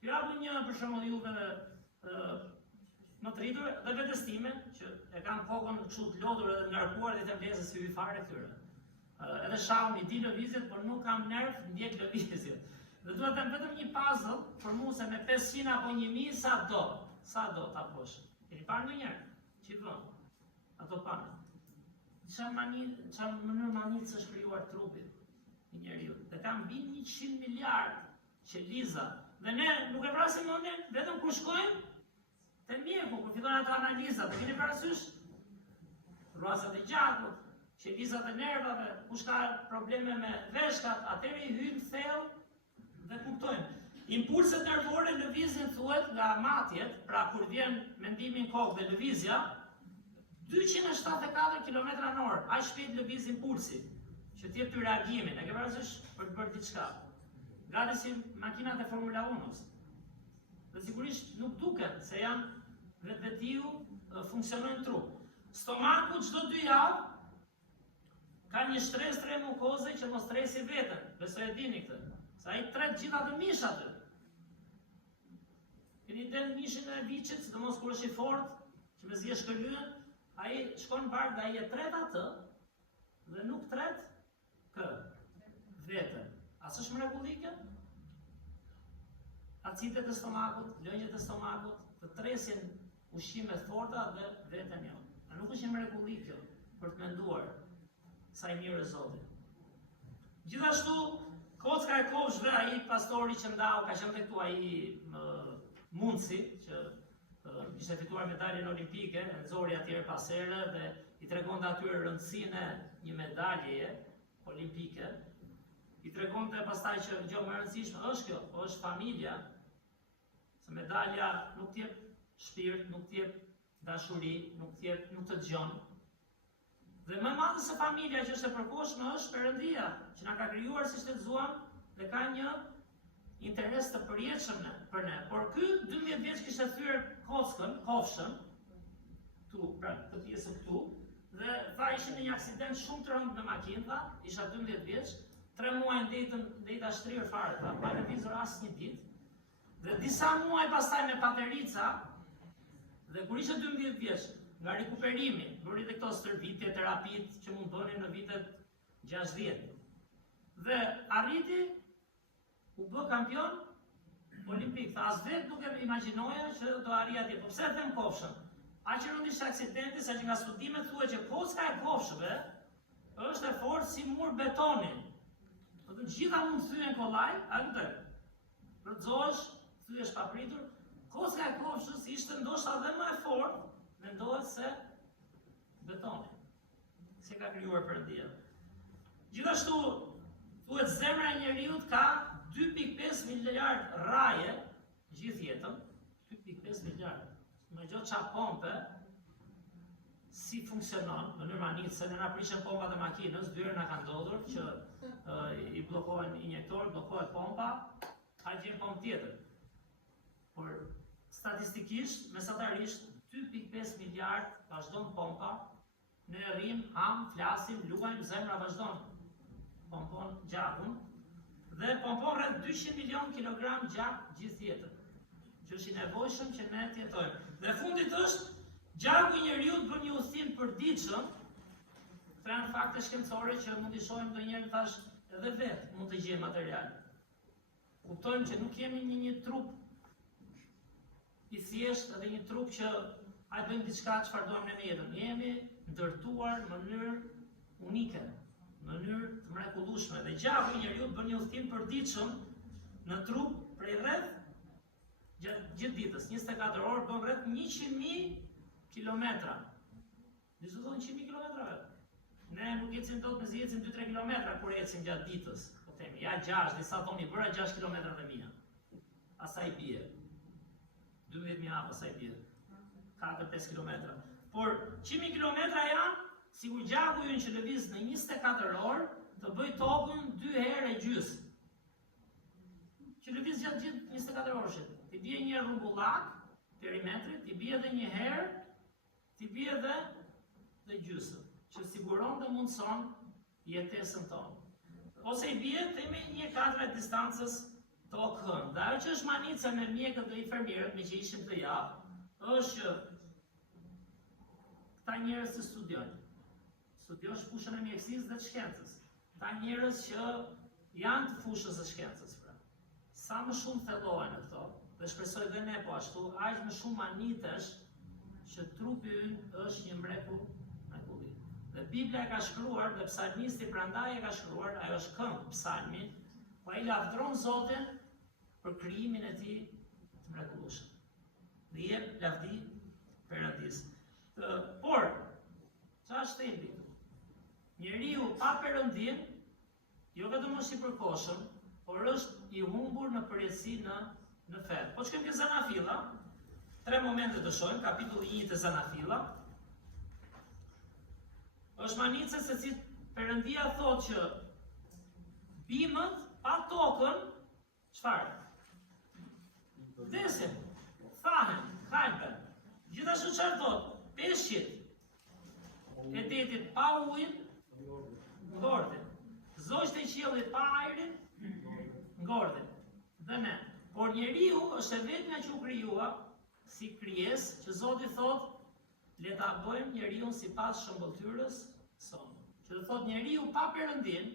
Ju japun një për shembull juve më të rritur dhe vetëstime që e kanë kokën kështu të lodhur edhe ngarkuar dhe të mbledhës si fare këtyre. Edhe shahun i di lëvizjet, por nuk kam nerv ndjek lëvizjet. Dhe duhet të vetëm një puzzle formuse me 500 apo 1000 sa do ta bosh. Keni parë ndonjëherë? Çivon. Ato panë. Çfarë mënyrë manicë është krijuar trupi i njeriu. Dhe ka mbi 100 miliard qeliza. Dhe ne nuk e vrasim mendjen vetëm kur shkojmë te mjeku, kur fillojnë ato analizat, e keni parasysh rrasat e gjakut, qelizat e nervave, kush ka probleme me veshkat, atëherë i hyn thellë dhe kuptojnë. Impulset nervore lëvizjen thuhet nga matjet, pra kur vjen mendimi në kokë dhe lëvizja, 274 km/h, aq shpejt lëviz impulsi, që t'jep ty reagimin, e ke parasysh për të bërë diçka. Gati si makinat e Formula 1-s. Dhe sigurisht nuk duken, se janë vetvetiu, funksionojnë trup. Stomaku çdo 2 javë ka një shtres 3 mukoze që mos stresi veten, besoj e dini këtë. Sa ai tret gjitha të mishat. Keni den mishin e viçit, sidomos kur është i fortë, që mezi e shkëlyen, ai shkon park dhe ai e tret atë dhe nuk tret veten. A s'është mrekullie? Acidet e stomakut, lënjët e stomakut, të tresin ushqime të forta dhe veten jo. A nuk është një mrekulli kjo për të menduar sa i mirë e Zotit. Gjithashtu, kocka e kofshëve, ai pastori që ndau, ka qenë këtu ai Mundsi, që ishte fituar medaljen olimpike, e nxori atëherë pas here dhe i tregonte atyre rëndësinë e një medaljeje olimpike. I tregonte pastaj që gjë më e rëndësishme është kjo, është familja. Se medalja nuk t'jep shpirt, nuk t'jep dashuri, nuk të dëgjon. Dhe më e madhe se familja që është e përkohshme është Perëndia, që na ka krijuar si shtetëzuam dhe ka një interes të përjetshëm për ne. Por ky 12 vjeç kishte thyer kofshën, këtu, pra këtë pjesën këtu, dhe tha ishin në një aksident shumë të rëndë me makinë, tha, isha 12 vjeç, 3 muaj ndejta shtrirë fare, tha, pa lëvizur asnjë ditë. Dhe disa muaj pastaj me paterica, dhe kur ishte 12 vjeç, nga rikuperimi, bëri dhe këto stërvitje, terapit që mund bënin në vitet 60. Dhe arriti u bë kampion olimpik. Tha, as vetë nuk e imagjinoja që do arri atje. Po pse them kofshën? Aq rënd ishte aksidenti, sa që nga studimet thuhet që kocka e kofshëve është e fortë si mur betoni. Do të gjitha mund të thyen kollaj, atë. Rrëzohesh, thyesh papritur. Kocka e kofshës ishte ndoshta edhe më e fortë, mendohet se betoni. Se ka krijuar Perëndia. Gjithashtu, thuhet zemra e njeriut ka 2.5 miliard raje gjithë jetën, 2.5 miliard. Me gjo qa pompe, si funksionon, në mënyrë manice, se ne na prishën pompat e makinës, dyre na kanë ndodhur që i bllokohen injektor, bllokohet pompa, ka gjen pompë tjetër. Por statistikisht, mesatarisht, 2.5 miliard vazhdon pompa, ne rrim, ham, flasim, luajmë, zemra vazhdon pompon gjakun, dhe pompon rreth 200 milion kilogram gjak gjithë jetën, që është i nevojshëm që ne të jetojmë. Dhe fundit është, gjaku i njeriu bën një udhëtim përditshëm. Këto janë fakte shkencore që mund t'i shohim ndonjëherë tash edhe vetë mund të gjejmë material. Kuptojmë që nuk jemi një trup i thjesht edhe një trup që ai bën diçka çfarë doim ne në jetën. Ne jemi ndërtuar në mënyrë unike, në mënyrë të mrekullueshme. Dhe gjaku i njeriu bën një udhëtim përditshëm në trup prej rreth gjithë ditës, 24 orë bën rreth 100.000 kilometra. diskutojnë 100.000 kilometrave. Ne nuk ecim dot me ecim 2-3 kilometra kur ecim gjatë ditës. Po themi, ja 6, disa thoni bëra 6 kilometrat e mia. Asaj bie. 12.000 hapa asaj bie. 4-5 kilometra. Por 100.000 kilometra janë sikur gjaku ynë që lëviz në 24 orë të bëj tokën 2 herë e gjysmë. Që lëviz gjatë gjithë 24 orëshit. Ti bie një rrumbullak perimetrit, ti bie edhe një herë, ti bie edhe dhe gjysmë, që siguron dhe mundëson jetesën tonë. Ose i bie themi 1/4 e distancës tokën. Dhe ajo që është manica me mjekët dhe infermierët me që ishim të javë, është që këta njerëz që studiojnë. Studiosh fushën e mjekësisë dhe të shkencës. Këta njerëz që janë të fushës së shkencës. Pra. Sa më shumë thellohen në këto, dhe shpresoj dhe ne po ashtu, aq më shumë manitesh që trupi ynë është një mrekulli. Dhe Biblia ka shkruar, dhe psalmisti prandaj e ka shkruar, ajo është këngë psalmi, ku ai lavdron Zotin për krijimin e tij të mrekullueshëm. Dhe i jep lavdi Perëndis. Por, çfarë është thembi? Njeriu pa Perëndin, jo vetëm është i përkohshëm, por është i humbur në përjetësi në fe. Po shkojmë ke Zanafilla, 3 momente të shohim, kapitulli 1 të Zanafilla. Është manica se si Perëndia thotë që bimët pa tokën, çfarë? Vdesin, thahen, hajpen. Gjithashtu çfarë thotë? Peshqit e detit pa ujin, ngordin. Zogjtë e qiellit pa ajrin, ngordin. Dhe ne. Por njeriu është e vetmja që u krijua si krijesë që Zoti thotë le ta bëjmë njeriu sipas shëmbëltyrës sonë. Që do thotë njeriu pa Perëndin,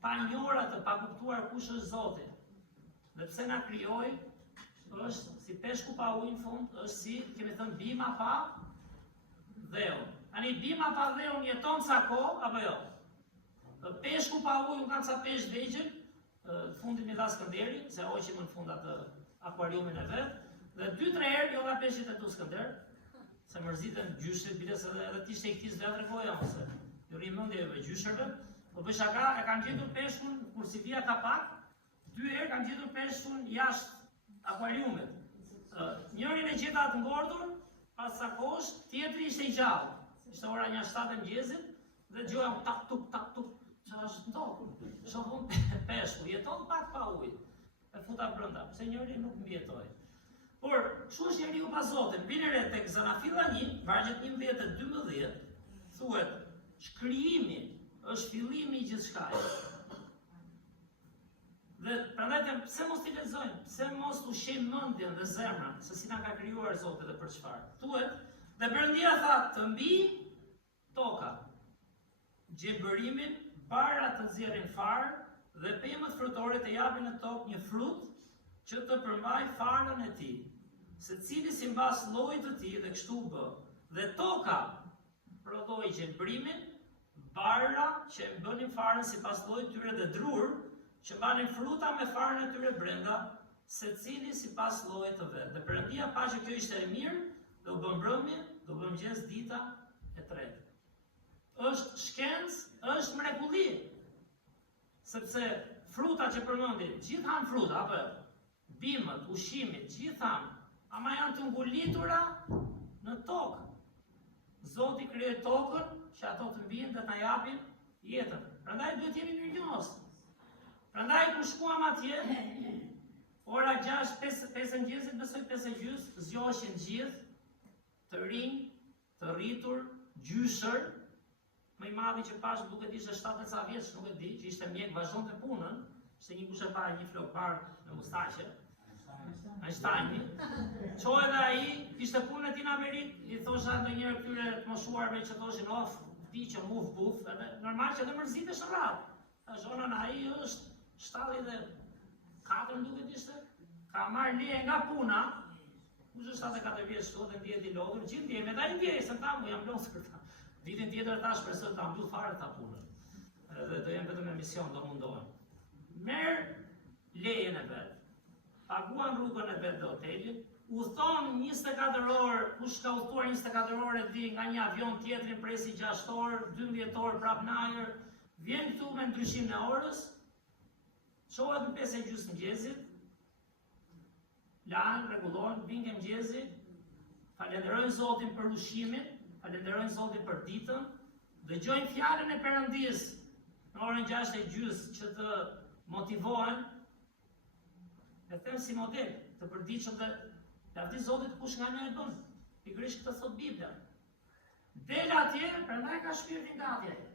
pa njohur atë, pa kuptuar kush është Zoti. Dhe pse na krijoi, është si peshku pa ujë në fund, është si, kemi thënë, bima pa dheun. Ani bima pa dheun jeton ca kohë apo jo? Peshku pa ujë, kanë ca peshë vegjël, fundin i dha Skënderi, se hoqim në fund atë akuariumin e vet, dhe 2-3 herë jo nga peshqit e tu Skënder, se mërziten gjyshit, biles edhe ti shte i këtis dhe tregoja, ose jo rimëndje e gjyshërve, po për shaka e kanë gjetur peshkun, kur si via kapak, 2 herë kanë gjetur peshkun jashtë akuariumit. Njërin e gjeta të ngordur, pas sa kosh, tjetri ishte i gjallë. Ishte ora një 7 e mëngjesit, dhe gjoja tak tuk, që është në tokë. Shohun peshku, jeton pak pa ujë. E futa brenda, pse njëri nuk mbjetoi. Por, kështu është njeriu pa Zotin. Bini re tek Zanafilla 1, vargjet 11-12, thuhet, shkrijimi është fillimi i gjithçkaje. Dhe prandaj pse mos t'i lexojmë, pse mos t'u shejmë mendjen dhe zemrën, se si na ka krijuar Zoti dhe për çfarë. Thuhet, dhe Perëndia tha, të mbi toka, gjebërimin, bara të nxjerrin farë dhe pemët frutore të japin në tokë një frut që të përmbaj farën e tij, secili sipas llojit të tij dhe kështu bë. Dhe toka prodhoi gjebërimin, bara që e bënin farën sipas llojit tyre dhe drur që mbanin fruta me farën e tyre brenda, secili sipas llojit të vet. Dhe Perëndia pa që kjo ishte e mirë, dhe u bë mbrëmje, dhe u bë mëngjes dita e tretë. Është shkencë, është mrekulli. Sepse fruta që përmendi, gjithë han fruta, apo bimët, ushqimit, gjithë han, ama janë të ngulitura në tokë. Zoti krijoi tokën që ato të mbijnë dhe ta japin jetën. Prandaj duhet jemi mirënjohës. Prandaj kur shkuam atje, ora 6-5 mëngjesit, besoj 5:30, zgjoheshin gjithë, të rinj, të rritur, gjyshër, më i madhi që pash duket ishte 70 ca vjeç, nuk e di, që ishte mjek, vazhdonte punën, ishte një kush e pa një flok bark me mustaqe. Einsteini. Çoi edhe ai, kishte punën e tij në Amerikë, i thosha ndonjëherë këtyre të moshuarve që thoshin of, di që muf buf, edhe normal që edhe mërzitesh rradh. Tash ona ai është 74 duket ishte, ka marrë leje nga puna, kush është 74 vjeç këtu dhe ndihet i lodhur, gjithë ndjej, me ta i ndjej, se ta mu jam lodhur për ta. Vitin tjetër ta shpresoj ta mbyll fare ta punën. Edhe do jem vetëm emision, do mundohem. Merr lejen e vet, paguan rrugën e vet dhe hotelit, udhton 24 orë, kush ka udhtuar 24 orë di nga një avion tjetrin presi 6 orë, 12 orë prap në ajër, vjen këtu me ndryshim në orës, çohet në 5:30 mëngjesit, lahen, rregullohen, vinë ke mëngjesi, falenderojnë Zotin për ushqimin, falenderojnë Zotin për ditën, dëgjojnë fjalën e Perëndis në orën 6:30 që të motivohen, e them si model të përditshëm dhe lavdi Zotit kush nga ne e bën. Pikërisht këtë thot Bibla. Del atje, prandaj ka shpirtin gati atje.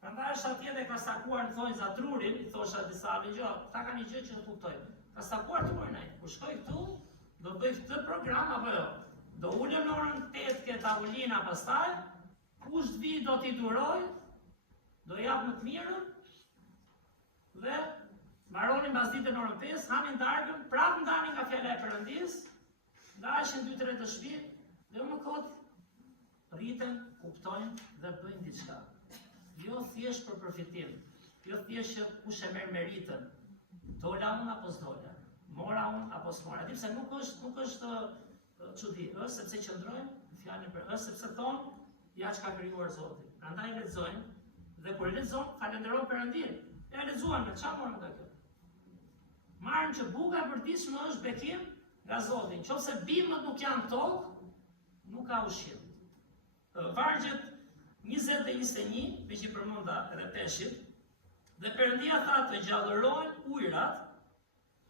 Prandaj është atje dhe ka stakuar në thonjza trurin, i thosha disa gjë, ta kanë një gjë që të kuptojnë. Ka stakuar trurin ai. Kur shkoj këtu, do bëj këtë program apo jo? Do ulem në orën 8 ke tavolina pastaj, kush të vi do t'i duroj, do jap më të mirën dhe mbaronin pas ditën në orën 5, hanin darkën, prapë ndanin nga fjala e Perëndis, ndaheshin 2-3 të shtëpi, dhe më kot rriten, kuptojnë dhe bëjnë diçka. Jo thjesht për përfitim, jo thjesht që kush e merr meritën, dola unë apo s'dola, mora unë apo s'mora. Di pse nuk është çudi, është sepse qëndrojnë në fjalën për, është sepse thonë ja çka ka krijuar Zoti. Prandaj lexojnë dhe kur lexojnë falenderojnë Perëndin. Ja lexuan me çfarë morën nga kjo? Marrën që buka e përditshme është bekim nga Zoti. Nëse bimët nuk janë tokë, nuk ka ushqim. Vargjet 20 dhe 21, me që përmenda edhe peshit, dhe Perëndia tha të gjallërojnë ujrat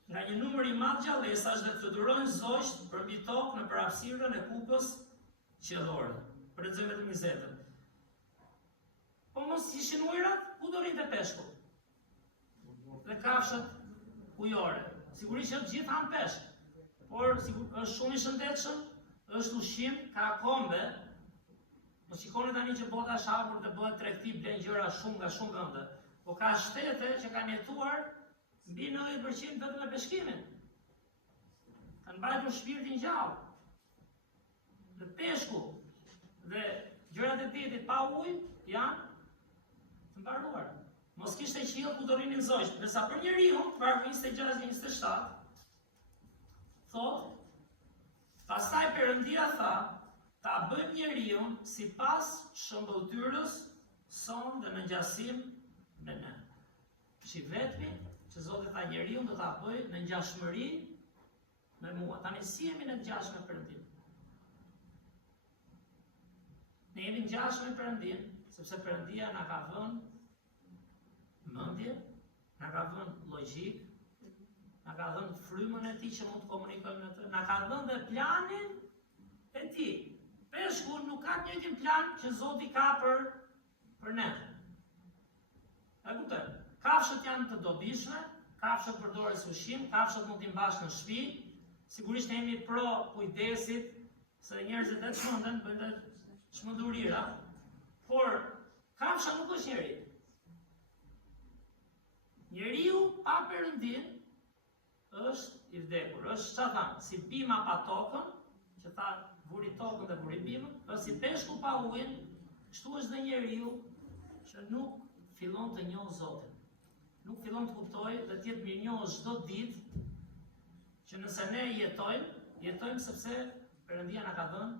nga një numër i madh gjallësash dhe të durojnë zogjt përmbi tokë në përhapësirën e kupës qiellore. Për lexojmë vetëm 20. Po mos ishin ujrat, ku do rrinte peshku? Dhe kafshët ujore. Sigurisht që gjithë han peshk, por është shumë i shëndetshëm, është ushqim, ka kombe. Mos shikoni tani që bota është hapur dhe bëhet tregti, blen gjëra shumë nga shumë vende. Po ka shtete që kanë jetuar mbi 90% vetëm me peshkimin. Kanë mbajtur shpirtin gjallë. Dhe peshku dhe gjërat e detit pa ujë janë të mbaruara. Mos kishte qiell ku do rrinin zogjt, ndërsa për njeriu, vargu 26-27, thotë, pastaj Perëndia tha, ta bëjmë njeriu sipas shëmbëltyrës son dhe në ngjasim me ne. Shi vetmi që Zoti tha njeriu do ta bëj në ngjashmëri me mua. Tani si jemi në ngjashmë me Perëndin? Ne jemi në ngjashmë me Perëndin, sepse Perëndia na ka dhënë mendje, na ka dhënë logjik, na ka dhënë frymën e tij që mund të komunikojmë me të, na ka dhënë dhe planin e tij. Peshku nuk ka të njëjtin plan që Zoti ka për ne. E kupton? Kafshët janë të dobishme, kafshët përdoren si ushqim, kafshët mund t'i mbash në shtëpi. Sigurisht ne jemi pro kujdesit, se njerëzit e çmenden, bëjnë çmendurira, por kafsha nuk është njeri. Njeriu pa Perëndin është i vdekur, është çfarë, si bima pa tokën, që tha vuri tokën dhe vuri bimën, është si peshku pa ujin, kështu është dhe njeriu që nuk fillon të njohë Zotin. Nuk fillon të kuptojë dhe të jetë mirënjohës çdo ditë, që nëse ne jetojmë sepse Perëndia na ka dhënë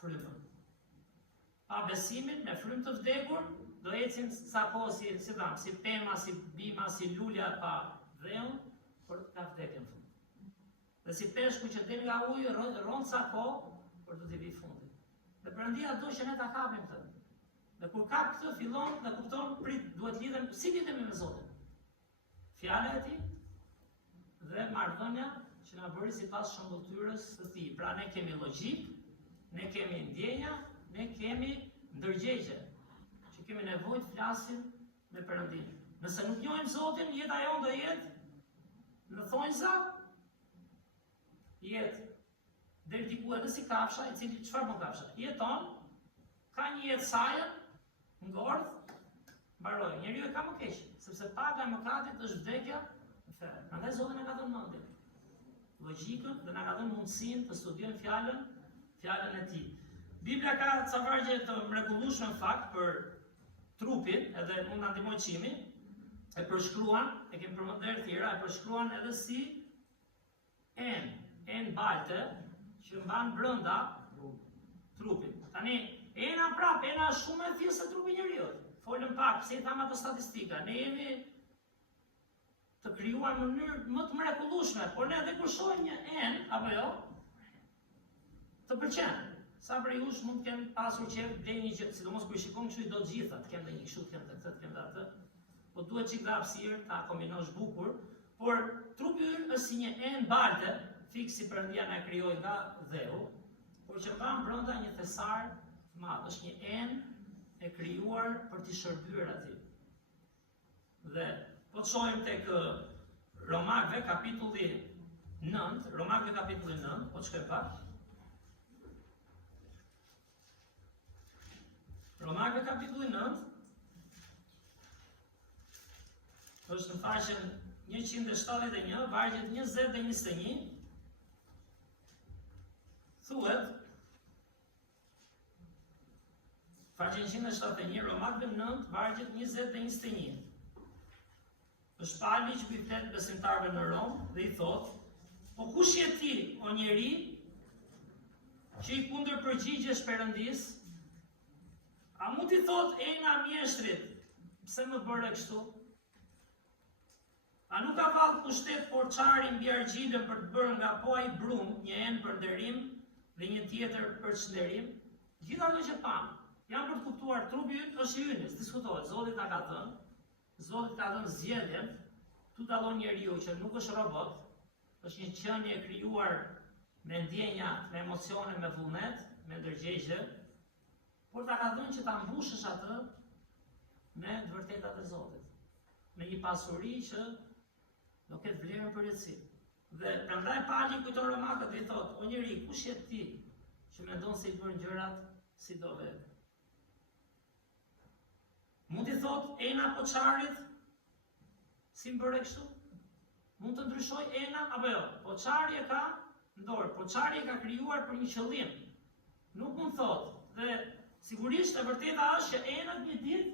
frymën. Pa besimin, me frymë të vdekur, do ecim sa kohë si pema, si bima, si lulja pa dheun, por ka vdekjen fund. Dhe si peshku që del nga uji, rron sa kohë, por do t'i vi fundi. Dhe Perëndia do që ne ta kapim këtë. Dhe kur kap këtë, fillon dhe kupton, duhet lidhem, si lidhemi me Zotin? Fjala e tij dhe marrëdhënia që na bëri sipas shëmbëltyrës së tij. Pra ne kemi logjik, ne kemi ndjenja, ne kemi ndërgjegje, që kemi nevojë të flasim me Perëndin. Nëse nuk njohim Zotin, jeta jonë do jetë në thonjza, jetë del diku edhe si kafsha, i cili çfarë bën kafsha? Jeton, ka një jetë sajën, ngordh, mbaroi. Njeriu e ka më keq, sepse paga e mëkatit është vdekja në fe. Prandaj Zoti na ka dhënë mendje, logjikën dhe na ka dhënë mundësinë të studiojmë fjalën e tij. Bibla ka ca vargje të mrekullueshme në fakt për trupin, edhe mund na ndihmojë çimi, e përshkruan, e kemi përmendur tjera, e përshkruan edhe si en balte që mban brenda trupin. Tani, ena prap, ena është shumë e thjeshtë se trupi i njeriut. Folëm pak, pse i tham ato statistika. Ne jemi të krijuar në mënyrë më të mrekullueshme, por ne edhe kur shohim një enë, apo jo, të pëlqen. Sa prej jush mund të kenë pasur qef blej një gjë, sidomos kur i shikon kështu i do të gjitha, të kemë një kështu, të kemë këtë, të kemë atë. Po duhet çik dhe hapësirë, ta kombinosh bukur, por trupi ynë është si një enë balte, fiks si Perëndia na krijoi nga dheu, por që mban brenda një thesar të madh, është një enë e krijuar për t'i shërbyer atij. Dhe po të shohim tek Romakëve kapitulli 9, Romakëve kapitulli 9, po të shkojmë pak. Romakëve kapitulli 9, është në faqen 171, vargjet 20 dhe 21, thuhet, faqen 171, Romakëve 9, vargjet 20 dhe 21. Është Pali që i flet besimtarëve në Rom dhe i thot: "Po kush je ti, o njeri, që i kundërpërgjigjesh Perëndis? A mund t'i thot ena mjeshtrit, pse më bëre kështu? A nuk ka vallë pushtet porçari mbi argjilën për të bërë nga po ai brum një enë për nderim dhe një tjetër për çnderim? Gjitha ato që pam, janë për të kuptuar trupi ynë është i ynë, s'diskutohet. Zoti ta ka thënë. Zoti ka dhënë zgjedhjen, tu dallon njeriu që nuk është robot, është një qenie e krijuar me ndjenja, me emocione, me vullnet, me ndërgjegje, por ta ka dhënë që ta mbushësh atë me të vërtetat e Zotit, me një pasuri që do ketë vlerën për jetësi. Dhe prandaj Pali kujton Romakët dhe i thotë: "O njeri, kush je ti që mendon se i bën gjërat si do vetë?" Mund t'i thot ena poçarit, si më bëre kështu? Mund të ndryshoj ena, apo jo? Poçari e ka në dorë, poçari e ka krijuar për një qëllim. Nuk mund thot, dhe sigurisht e vërteta është që enat një ditë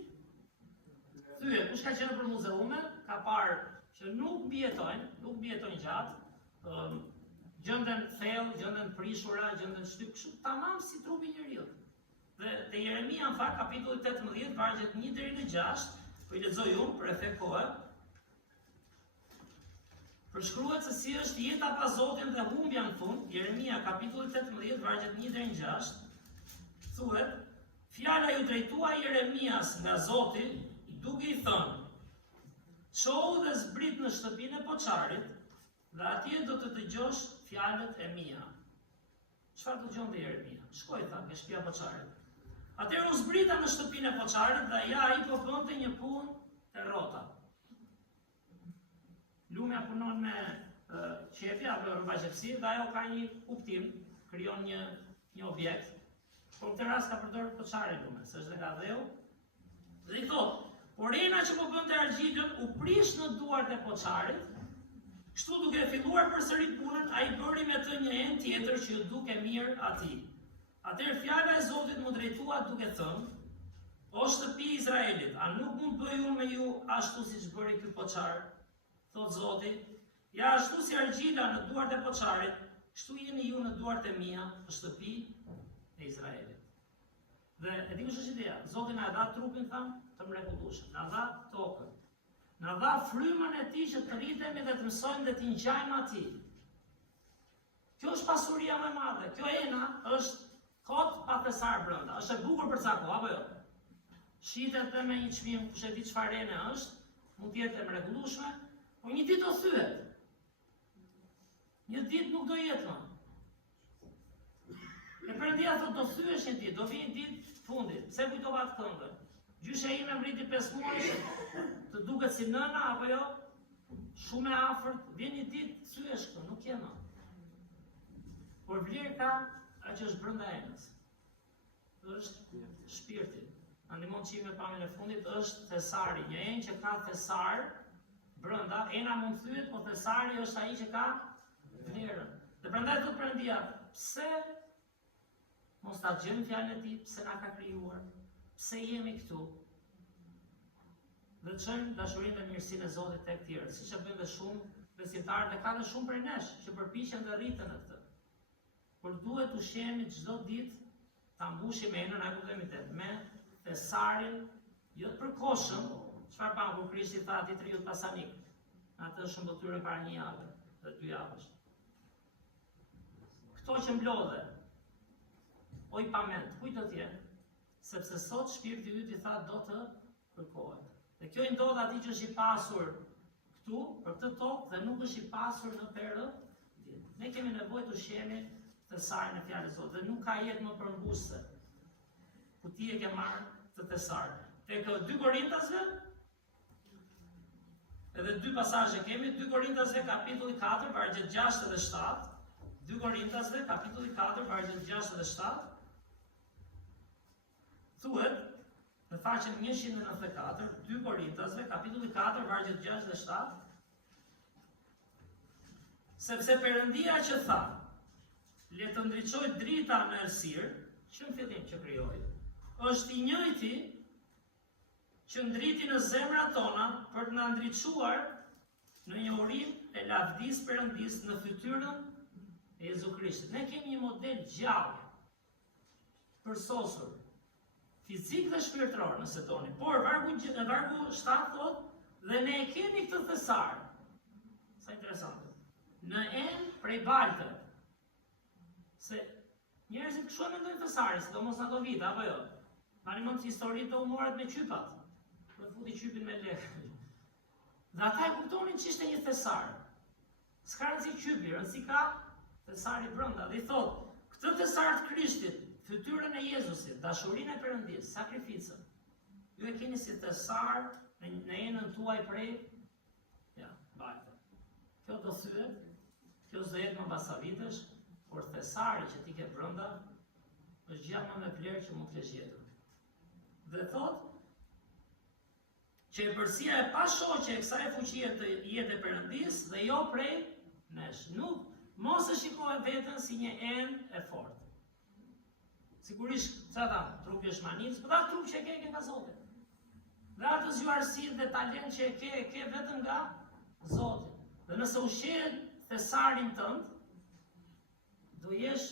thyet, kush ka qenë për muzeume, ka parë që nuk mbijetojnë gjatë, gjenden thellë, gjenden prishura, gjenden shtyp, kështu tamam si trupi i njeriu. Dhe te Jeremia në fakt kapitulli 18, vargjet 1 deri në 6, po i lexoj unë për efekt kohe. Përshkruhet se si është jeta pa Zotin dhe humbja në fund. Jeremia kapitulli 18, vargjet 1 deri në 6, thuhet: "Fjala ju drejtua Jeremias nga Zoti, duke i thënë: Çohu dhe zbrit në shtëpinë e poçarit, dhe atje do të dëgjosh fjalët e mia." Çfarë dëgjonte Jeremia? Shkoi tha ke shtëpia e poçarit. Atëherë u zbrita në shtëpinë e poçarit dhe ja ai po bënte një punë të rrota. Lumja punon me qefi apo rrobaqësi dhe ajo ka një kuptim, krijon një objekt. Por në këtë rast ka përdorur poçarin lume, se është nga dheu. Dhe i thotë: "Por ena që po bënte argjilën u prish në duart e poçarit, kështu duke filluar përsëri punën, ai bëri me të një enë tjetër që ju duke mirë atij. Atëherë fjala e Zotit më drejtua duke thënë: O shtëpi i Izraelit, a nuk mund bëj unë me ju ashtu siç bëri ky poçar? Thot Zoti, ja ashtu si argjila në duart e poçarit, kështu jeni ju në duart e mia, shtëpi e Izraelit." Dhe e di kush është ideja? Zoti na dha trupin të mrekullueshëm, na dha tokën, na dha frymën e tij që të rritemi dhe të mësojmë dhe të ngjajmë atij. Kjo është pasuria më e madhe. Kjo ena është kot pa thesar brenda. Është e bukur për ca kohë, apo jo? Shitet edhe me një çmim, kush e di çfarë ene është, mund të jetë e mrekullueshme, por një ditë do thyet. Një ditë nuk do jetë më. E Perëndia thotë do thyesh një ditë, do vi një ditë fundit. Pse kujtova atë këngën? Gjysha ime mriti 5 muaj, të duket si nëna apo jo? Shumë e afërt, vjen një ditë thyesh këtu, nuk je më. Por vlerë ka ajo që është brenda enës. Është shpirti. Na ndihmon çime pamjen e fundit, është thesari, një enë që ka thesar brenda, ena mund thyet, por thesari është ai që ka vlerën. Dhe prandaj thotë Perëndia, pse mos ta gjejmë fjalën e tij, pse na ka krijuar, pse jemi këtu? Dhe çojmë dashurinë dhe mirësinë e Zotit tek tjerë, siç e bëjnë dhe shumë besimtarë dhe ka dhe shumë prej nesh që përpiqen dhe rriten në këtë. por duhet ushqemi çdo ditë ta mbushim enën, a kuptoni me thesarin, jo të përkohshëm, çfarë pa kur Krishti tha atij triut pasanik, atë shëmbëtyrën para 1 jave dhe 2 javësh. Këto që mblodhe, oj pament, kujt do t'jenë? Sepse sot shpirti yt i tha do të kërkohet. Dhe kjo i ndodh atij që është i pasur këtu, për këtë tokë, dhe nuk është i pasur në perë. Ne kemi nevojë të ushqemi thesarin e fjalës së Zotit, dhe nuk ka jetë më përmbushse. Ku ti e ke marrë të thesar. Tek 2 Korintasve, edhe 2 pasazhe kemi, 2 Korintasve kapitulli 4, vargjet 6 dhe 7. 2 Korintasve kapitulli 4, vargjet 6 dhe 7. Thuhet në faqen 194, 2 Korintasve kapitulli 4, vargjet 6 dhe 7. Sepse Perëndia që tha, le të ndriçoj drita në errësirë, që në fillim që krijoi, është i njëjti që ndriti në zemrat tona për të na ndriçuar në një urim e lavdis Perëndis në fytyrën e Jezu Krishtit. Ne kemi një model gjallë, përsosur, fizik dhe shpirtëror nëse doni, por vargu 7 thot, dhe ne e kemi këtë thesar. Sa interesante. Në enë prej balte. Se njerëzit kështu e mendojnë thesarin, sidomos në ato vite, apo jo? Tani mund të historitë të humorat me qypat, për të futi qypin me lekë. Dhe ata e kuptonin që ishte një thesar. S'ka rëndësi qypi, rëndësi ka thesari brenda. Dhe i thot, këtë thesar të Krishtit, fytyrën e Jezusit, dashurinë e Perëndis, sakrificën, ju e keni si thesar në enën tuaj prej balte. Kjo do thyet, kjo s'do jetë më basavitësh, por thesari që ti ke brenda është gjë më me vlerë që mund të kesh gjetur. Dhe thot që e përsia e pashoqe e kësaj fuqie të jetë e Perëndis dhe jo prej nesh. Nuk mos e shikoj veten si një enë e fortë. Sigurisht, çfarë tha, trupi është manic, por atë trup që e ke nga Zoti. Dhe atë zgjuarësi dhe talent që e ke vetëm nga Zoti. Dhe nëse ushqehet thesarin tënd, do jesh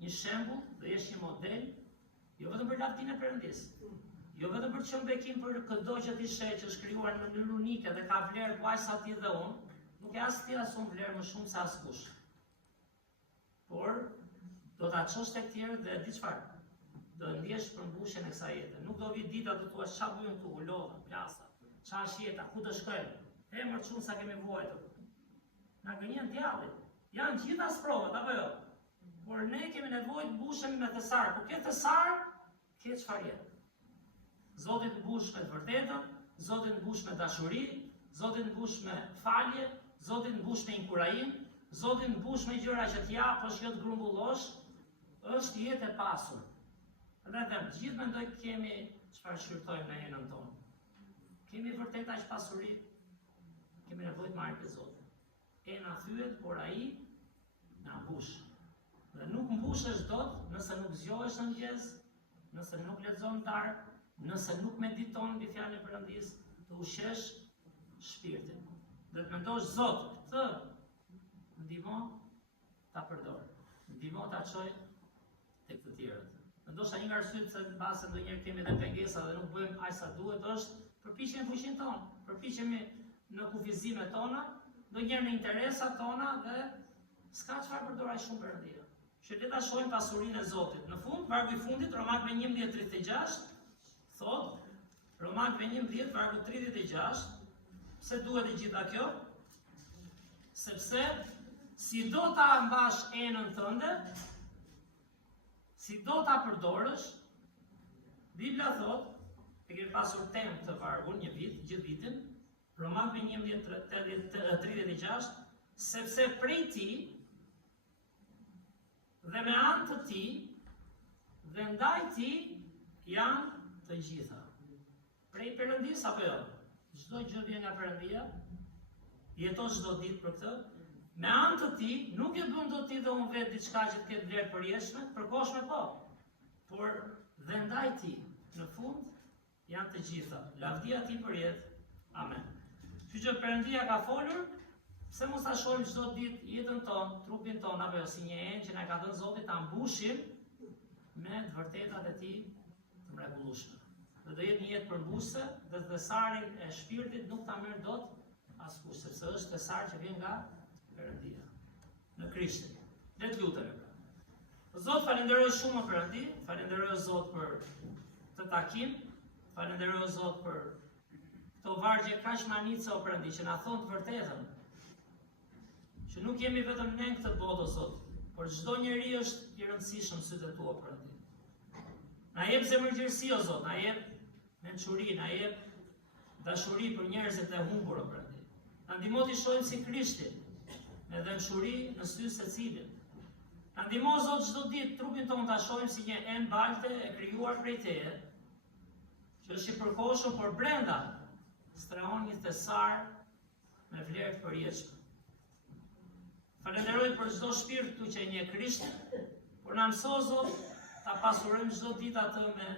një shembull, do jesh një model, jo vetëm për lavdinë e Perëndis, jo vetëm për të qenë bekim për çdo që ti sheh që është krijuar në mënyrë unike dhe ka vlerë kuaj sa ti dhe unë, nuk e as ti as unë vlerë më shumë se askush. Por do ta çosh tek tjerë dhe di çfarë? Do ndjesh përmbushjen e kësaj jete. Nuk do vi dita të thua ç'a bujmë këtu, u lodha, plasa, ç'a është jeta, ku do shkojmë? Emër çun sa kemi vuajtur. Na gënjen djallit. Janë gjitha sprovat, apo jo? Por ne kemi nevojë të mbushemi me thesar. Kur ke thesar, ke çfarë jetë. Zoti të mbush me të vërtetën, Zoti të mbush me dashuri, Zoti të mbush me falje, Zoti të mbush me inkurajim, Zoti të mbush me gjëra që t'ja, po që të grumbullosh, është jetë e pasur. Dhe them, gjithë mendoj kemi çfarë shqyrtojmë në jenën tonë. Kemi vërtet aq pasuri, kemi nevojë të marrim te Zoti. E na thyet, por ai na mbush. Dhe nuk mbushesh dot nëse nuk zgjohesh në mëngjes, nëse nuk lexon darkë, nëse nuk mediton mbi fjalën e Perëndis, të ushqesh shpirtin. Dhe të mendosh Zot, këtë ndihmo ta përdor. Ndihmo ta çoj tek të tjerët. Ndoshta një nga arsyet se mbase ndonjëherë kemi edhe pengesa dhe nuk bëjmë aq sa duhet është përpiqemi në fuqinë tonë, përpiqemi në kufizimet tona, ndonjëherë në interesat tona dhe s'ka çfarë përdor aq shumë Perëndia. Që le ta shohim pasurinë e Zotit. Në fund, vargu i fundit, Romakëve 11:36, thot, Romakëve 11, vargu 36, pse duhet e gjitha kjo? Sepse si do ta mbash enën tënde, si do ta përdorësh, Bibla thot, e kemi pasur temë të vargun një vit, gjithë vitin, Romakëve 11:36, sepse prej ti dhe me anë të ti dhe ndaj ti janë të gjitha. Prej Perëndis apo jo? Çdo gjë vjen nga Perëndia. Jeton çdo ditë për këtë. Me anë të ti, nuk e bën dot ti dhe unë vetë diçka që të ketë vlerë përjetshme, përkohshme po. Por dhe ndaj ti, në fund, janë të gjitha. Lavdia ti për jetë. Amen. Kështu që Perëndia ka folur, Pse mos ta shohim çdo ditë jetën tonë, trupin tonë apo si një enë që na ka dhënë Zoti ta mbushim me të vërtetat e Tij të mrekullueshme. Dhe do jetë një jetë përmbushse dhe thesarin e shpirtit nuk ta merr dot askush, sepse është thesar që vjen nga Perëndia në Krishtin. Le të lutemi. Zot, falenderoj shumë o Perëndi, falenderoj Zot për të takim, falenderoj Zot për këto vargje kaq manice o Perëndi që na thon të vërtetën. Që nuk jemi vetëm ne në këtë botë o Zot, por çdo njeri është i rëndësishëm në sytë tua o Perëndi. Na jep zemërgjërsi o Zot, na jep mençuri, na jep dashuri për njerëzit e humbur o Perëndi. Na ndihmo të shohim si Krishti, me dëmshuri në sy secilit. Na ndihmo Zot çdo ditë trupin tonë ta shohim si një enë balte e krijuar prej Teje, që është i përkohshëm, por brenda strehon një thesar me vlerë të përjetshme. Falenderoj për çdo shpirt këtu që e njeh Krishtin, por na mëso Zot ta pasurojmë çdo ditë atë me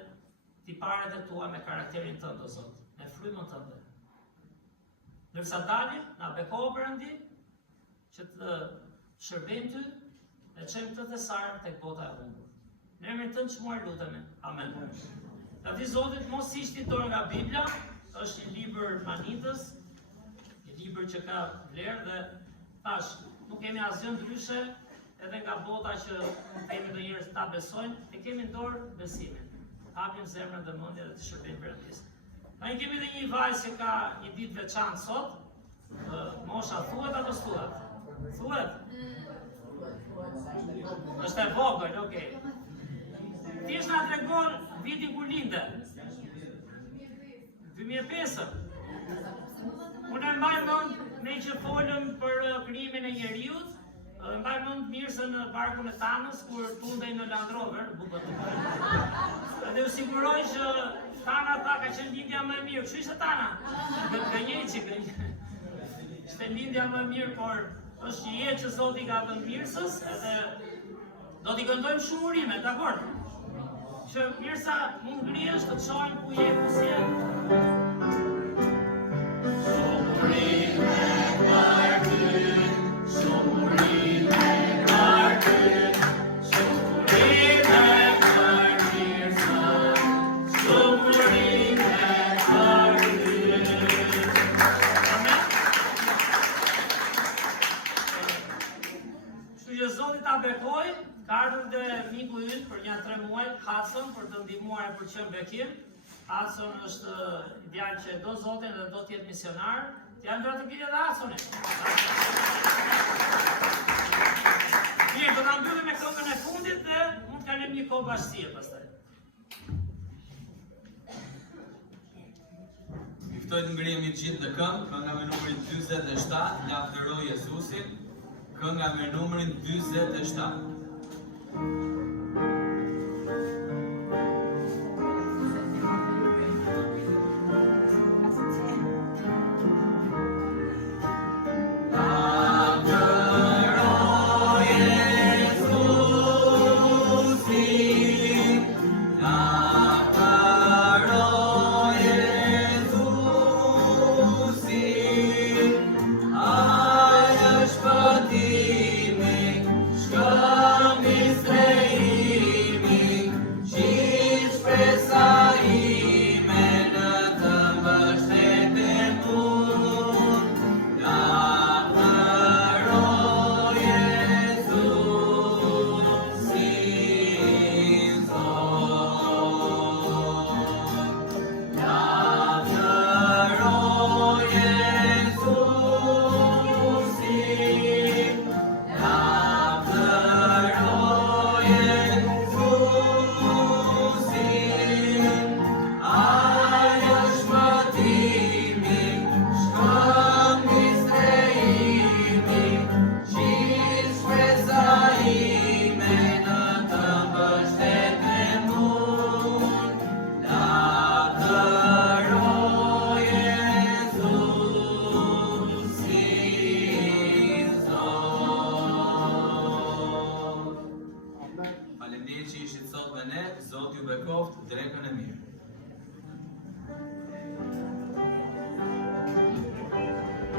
tiparet e tua, me karakterin tënd o Zot, me frymën tënde. Ndërsa dalim, na bekoho Perëndi që të shërbejmë Ty dhe çojmë këtë thesar tek bota e humbur. Në emrin Tënd çmuar lutemi. Amen. Lavdi Zotit, mos ishti dorë nga Bibla, është një libër manitës, një libër që ka vlerë dhe tash nuk kemi asgjë ndryshe edhe nga bota që kemi ndonjëherë ta besojnë, e kemi në dorë besimin. Hapim zemrën dhe mendjen dhe të shërbejmë Perëndis. Ne kemi edhe një vajzë që ka një ditë veçantë sot. Mosha thuhet apo thuhet? Thuhet? Është e vogël, okay. Ti na tregon vitin kur linde. 2005. Unë mbaj mend me që folëm për krijimin e njeriut, mbaj mend mirëse në barkun e Tanës kur tundej në Land Rover, bukët të bërë. Dhe u siguroj që Tana ta ka qenë lindja më e mirë. Kështu ishte Tana? Gënjej. Ishte lindja më e mirë, por është një jetë që Zoti ka dhënë mirësës, edhe do t'i këndojmë shumë urime, dakord? Që mirësa mund ngrihesh të shohim ku je, ku si je. Ka ardhur dhe miku ynë për një 3 muaj, Hudson, për të ndihmuar e për qenë bekim. Hudson është djalë që do Zotin dhe do të jetë misionar. Janë ndra të pile dhe Hudsonin. Mirë, do ta mbyllim me këngën e fundit dhe mund të kalojmë një kohë bashkësie pastaj. Ju ftoj të ngrihemi të gjithë në këngë, kënga me numrin 47, Lavdëroj Jezusin, kënga me numrin 47. Faleminderit që ishit sot me ne, Zoti ju bekoft drekën e mirë.